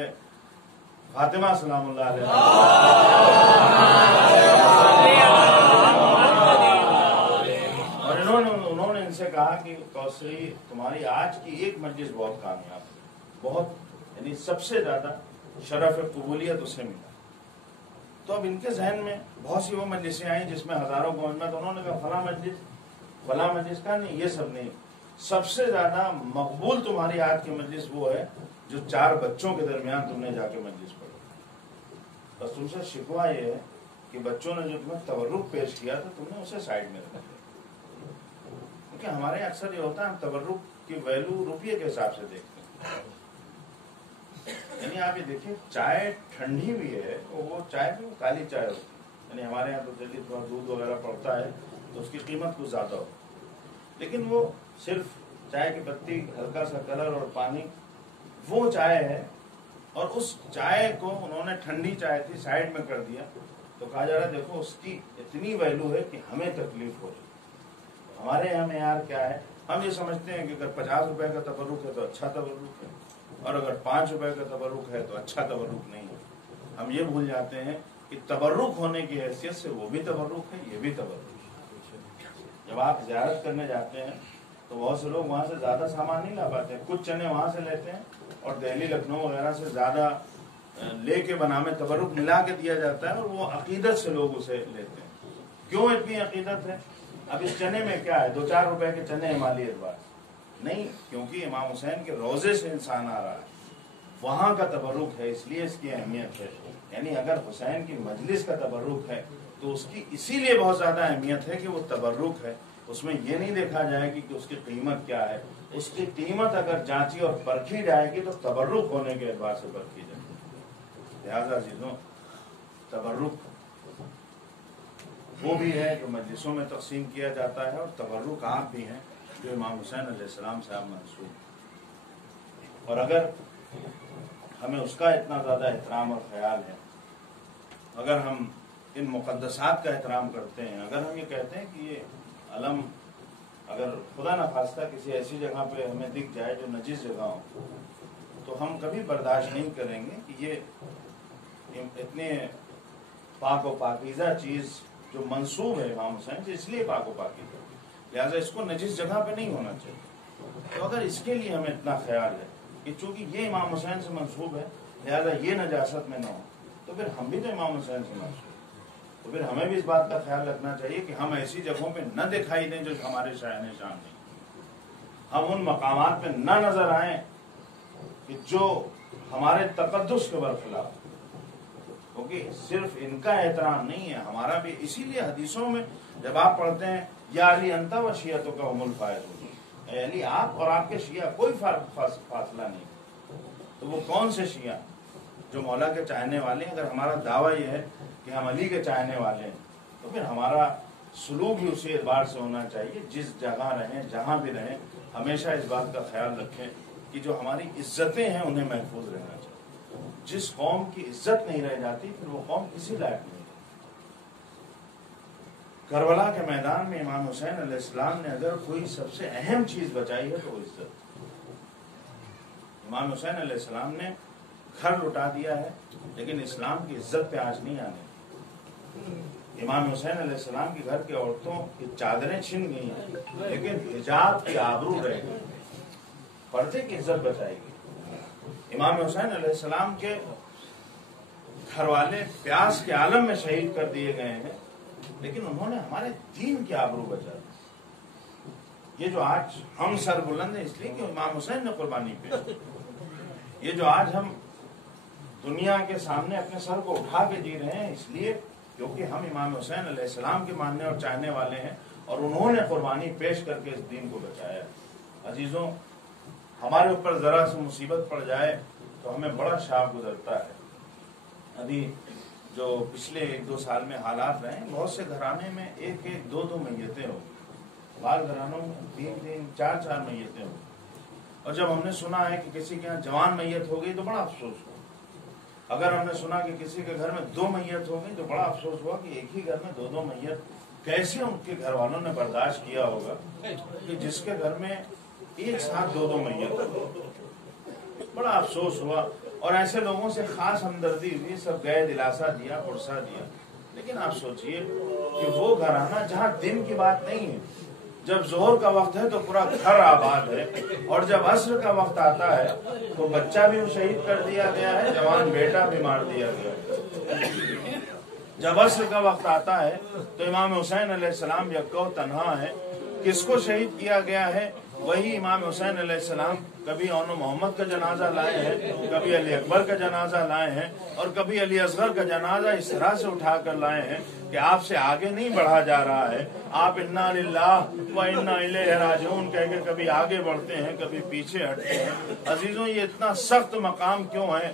فاطمہ سلام اللہ علیہ اور انہوں نے ان سے کہا کہ کوثری تمہاری آج کی ایک مجلس بہت کامیاب ہے، بہت، یعنی سب سے زیادہ شرف قبولیت اسے ملا۔ تو اب ان کے ذہن میں بہت سی وہ مجلسیں آئیں جس میں ہزاروں کو مجمع، تو انہوں نے کہا فلاں مجلس کا نہیں، یہ سب نہیں، سب سے زیادہ مقبول تمہاری آج کی مجلس وہ ہے جو 4 بچوں کے درمیان تم نے جا کے مجلس پڑھی۔ بس تم سے شکوہ یہ ہے کہ بچوں نے جو تمہیں تبرک پیش کیا تو تم نے اسے سائڈ میں رکھ دیا، کیونکہ ہمارے یہاں اکثر یہ ہوتا ہے ہم تبرک کی ویلو روپیے کے حساب سے دیکھتے ہیں۔ یعنی آپ یہ دیکھیں چائے ٹھنڈی بھی ہے، وہ چائے بھی کالی چائے ہوتی ہے، یعنی ہمارے یہاں تو جلدی تھوڑا دودھ وغیرہ پڑتا ہے تو اس کی قیمت کچھ زیادہ ہوتی ہے، لیکن وہ صرف چائے کی پتی، ہلکا سا کلر اور پانی، وہ چائے ہے، اور اس چائے کو انہوں نے ٹھنڈی چائے تھی سائڈ میں کر دیا، تو کہا جا رہا ہے دیکھو اس کی اتنی ویلو ہے کہ ہمیں تکلیف ہو جائے۔ ہمارے یہاں معیار کیا ہے، ہم یہ سمجھتے ہیں کہ اگر 50 روپے کا تبرک ہے تو اچھا تبرک ہے، اور اگر 5 روپے کا تبرک ہے تو اچھا تبرک نہیں ہے۔ ہم یہ بھول جاتے ہیں کہ تبرک ہونے کی حیثیت سے وہ بھی تبرک ہے، یہ بھی تبرک ہے۔ جب آپ زیارت کرنے جاتے ہیں تو بہت سے لوگ وہاں سے زیادہ سامان نہیں لا پاتے، کچھ چنے وہاں سے لیتے ہیں اور دہلی لکھنؤ وغیرہ سے زیادہ لے کے بنامے تبرک ملا کے دیا جاتا ہے، اور وہ عقیدت سے لوگ اسے لیتے ہیں۔ کیوں اتنی عقیدت ہے؟ اب اس چنے میں کیا ہے، 2-4 روپے کے چنے مالی اعتبار نہیں، کیونکہ امام حسین کے روزے سے انسان آ رہا ہے، وہاں کا تبرک ہے، اس لیے اس کی اہمیت ہے۔ یعنی اگر حسین کی مجلس کا تبرک ہے تو اس کی اسی لیے بہت زیادہ اہمیت ہے کہ وہ تبرک ہے، اس میں یہ نہیں دیکھا جائے گی کہ اس کی قیمت کیا ہے، اس کی قیمت اگر جانچی اور پرکھی جائے گی تو تبرک ہونے کے اعتبار سے پرکھی جائے گی۔ لہٰذا عزیزوں، تبرک وہ بھی ہے جو مجلسوں میں تقسیم کیا جاتا ہے، اور تبرک آپ بھی ہیں جو امام حسین علیہ السلام سے آپ منسوب ہیں۔ اور اگر ہمیں اس کا اتنا زیادہ احترام اور خیال ہے، اگر ہم ان مقدسات کا احترام کرتے ہیں. اگر ہم یہ کہتے ہیں کہ یہ علم اگر خدا نخواستہ کسی ایسی جگہ پہ ہمیں دکھ جائے جو نجس جگہ ہو تو ہم کبھی برداشت نہیں کریں گے کہ یہ اتنے پاک و پاکیزہ چیز جو منسوب ہے امام حسین سے، اس لیے پاک و پاکیزہ، لہٰذا اس کو نجس جگہ پہ نہیں ہونا چاہیے. تو اگر اس کے لیے ہمیں اتنا خیال ہے کہ چونکہ یہ امام حسین سے منسوب ہے لہٰذا یہ نجاست میں نہ ہو، تو پھر ہم بھی تو امام حسین سے منسوب، تو پھر ہمیں بھی اس بات کا خیال رکھنا چاہیے کہ ہم ایسی جگہوں پہ نہ دکھائی دیں جو ہمارے شاہن شان نہیں، ہم ان مقامات پہ نہ نظر آئیں کہ جو ہمارے تقدس کے برخلاف، کیونکہ صرف ان کا احترام نہیں ہے ہمارا بھی. اسی لیے حدیثوں میں جب آپ پڑھتے ہیں یا علی انت و شیعتوں کا ام الفائزون، اے علی آپ اور آپ کے شیعہ کوئی فاصلہ نہیں، تو وہ کون سے شیعہ جو مولا کے چاہنے والے ہیں؟ اگر ہمارا دعویٰ یہ ہے کہ ہم علی کے چاہنے والے ہیں تو پھر ہمارا سلوک بھی اسی اعتبار سے ہونا چاہیے. جس جگہ رہیں جہاں بھی رہیں ہمیشہ اس بات کا خیال رکھیں کہ جو ہماری عزتیں ہیں انہیں محفوظ رہنا چاہیے. جس قوم کی عزت نہیں رہ جاتی پھر وہ قوم کسی لائق نہیں. کربلا کے میدان میں امام حسین علیہ السلام نے اگر کوئی سب سے اہم چیز بچائی ہے تو وہ عزت. امام حسین علیہ السلام نے گھر لٹا دیا ہے لیکن اسلام کی عزت پہ آج نہیں آنے. امام حسین علیہ السلام کے گھر کی عورتوں کی چادریں چھن گئی ہیں لیکن حجاب کی آبرو رہ گئی، پردے کی عزت بچائی گئی. امام حسین علیہ السلام کے گھر والے پیاس کے عالم میں شہید کر دیے گئے ہیں لیکن انہوں نے ہمارے دین کی آبرو بچا دی. یہ جو آج ہم سر بلند ہیں اس لیے کہ امام حسین نے قربانی پیش کی. یہ جو آج ہم دنیا کے سامنے اپنے سر کو اٹھا کے جی رہے ہیں اس لیے کیونکہ ہم امام حسین علیہ السلام کے ماننے اور چاہنے والے ہیں اور انہوں نے قربانی پیش کر کے اس دین کو بچایا. عزیزوں، ہمارے اوپر ذرا سی مصیبت پڑ جائے تو ہمیں بڑا شاپ گزرتا ہے. ابھی جو پچھلے 1-2 سال میں حالات رہے ہیں بہت سے گھرانے میں 1-2 میتیں ہو، بعض گھرانوں میں 3-3 4-4 میتیں ہو. اور جب ہم نے سنا ہے کہ کسی کے یہاں جوان میت ہو گئی تو بڑا افسوس ہوا. اگر ہم نے سنا کہ کسی کے گھر میں 2 میت ہو گئی تو بڑا افسوس ہوا کہ ایک ہی گھر میں 2 میت کیسے ان کے گھر والوں نے برداشت کیا ہوگا کہ جس کے گھر میں ایک ساتھ 2 میت ہو. بڑا افسوس ہوا اور ایسے لوگوں سے خاص ہمدردی ہوئی، سب گئے، دلاسا دیا، پرسا دیا. لیکن آپ سوچئے کہ وہ گھرانہ جہاں دن کی بات نہیں ہے، جب ظہر کا وقت ہے تو پورا گھر آباد ہے اور جب عصر کا وقت آتا ہے تو بچہ بھی شہید کر دیا گیا ہے، جوان بیٹا بھی مار دیا گیا. جب عصر کا وقت آتا ہے تو امام حسین علیہ السلام یکو تنہا ہے. کس کو شہید کیا گیا ہے؟ وہی امام حسین علیہ السلام کبھی اون محمد کا جنازہ لائے ہیں، کبھی علی اکبر کا جنازہ لائے ہیں اور کبھی علی اصغر کا جنازہ اس طرح سے اٹھا کر لائے ہیں کہ آپ سے آگے نہیں بڑھا جا رہا ہے. آپ انا للہ و انا الیہ راجعون کہہ کے کبھی آگے بڑھتے ہیں کبھی پیچھے ہٹتے ہیں. عزیزوں، یہ اتنا سخت مقام کیوں ہے؟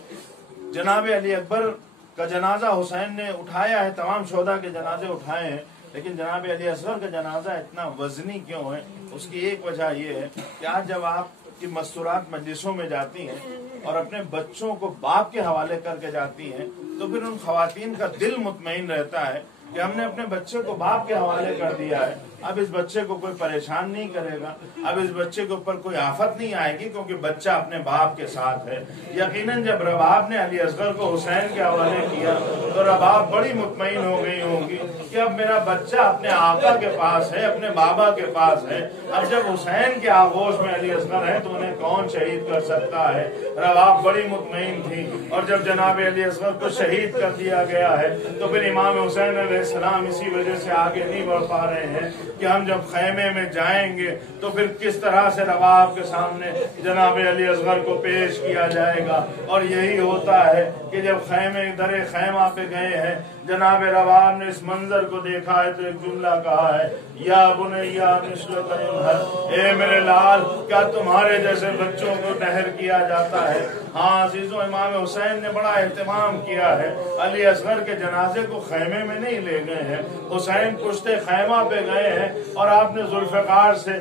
جناب علی اکبر کا جنازہ حسین نے اٹھایا ہے، تمام شہداء کے جنازے اٹھائے ہیں، لیکن جناب علی اصغر کا جنازہ اتنا وزنی کیوں ہے؟ اس کی ایک وجہ یہ ہے کہ آج جب آپ کی مستورات مجلسوں میں جاتی ہیں اور اپنے بچوں کو باپ کے حوالے کر کے جاتی ہیں تو پھر ان خواتین کا دل مطمئن رہتا ہے کہ ہم نے اپنے بچے کو باپ کے حوالے کر دیا ہے، اب اس بچے کو کوئی پریشان نہیں کرے گا، اب اس بچے کے اوپر کوئی آفت نہیں آئے گی کیونکہ بچہ اپنے باپ کے ساتھ ہے. یقیناً جب رباب نے علی اصغر کو حسین کے حوالے کیا تو رباب بڑی مطمئن ہو گئی ہوگی کہ اب میرا بچہ اپنے آقا کے پاس ہے، اپنے بابا کے پاس ہے. اب جب حسین کے آغوش میں علی اصغر ہے تو انہیں کون شہید کر سکتا ہے؟ رباب بڑی مطمئن تھی. اور جب جناب علی اصغر کو شہید کر دیا گیا ہے تو پھر امام حسین علیہ السلام اسی وجہ سے آگے نہیں بڑھ پا رہے ہیں کہ ہم جب خیمے میں جائیں گے تو پھر کس طرح سے رباب کے سامنے جناب علی اصغر کو پیش کیا جائے گا. اور یہی ہوتا ہے کہ جب خیمے در خیمہ پہ گئے ہیں جناب رباب نے اس منظر کو دیکھا ہے تو ایک جملہ کہا ہے، یا بنیا مثلک ینہر، اے میرے لال کیا تمہارے جیسے بچوں کو نہر کیا جاتا ہے؟ ہاں عزیزوں، امام حسین نے بڑا اہتمام کیا ہے. علی اصغر کے جنازے کو خیمے میں نہیں لے گئے ہیں، حسین پشتے خیمہ پہ گئے ہیں اور آپ نے ذوالفقار سے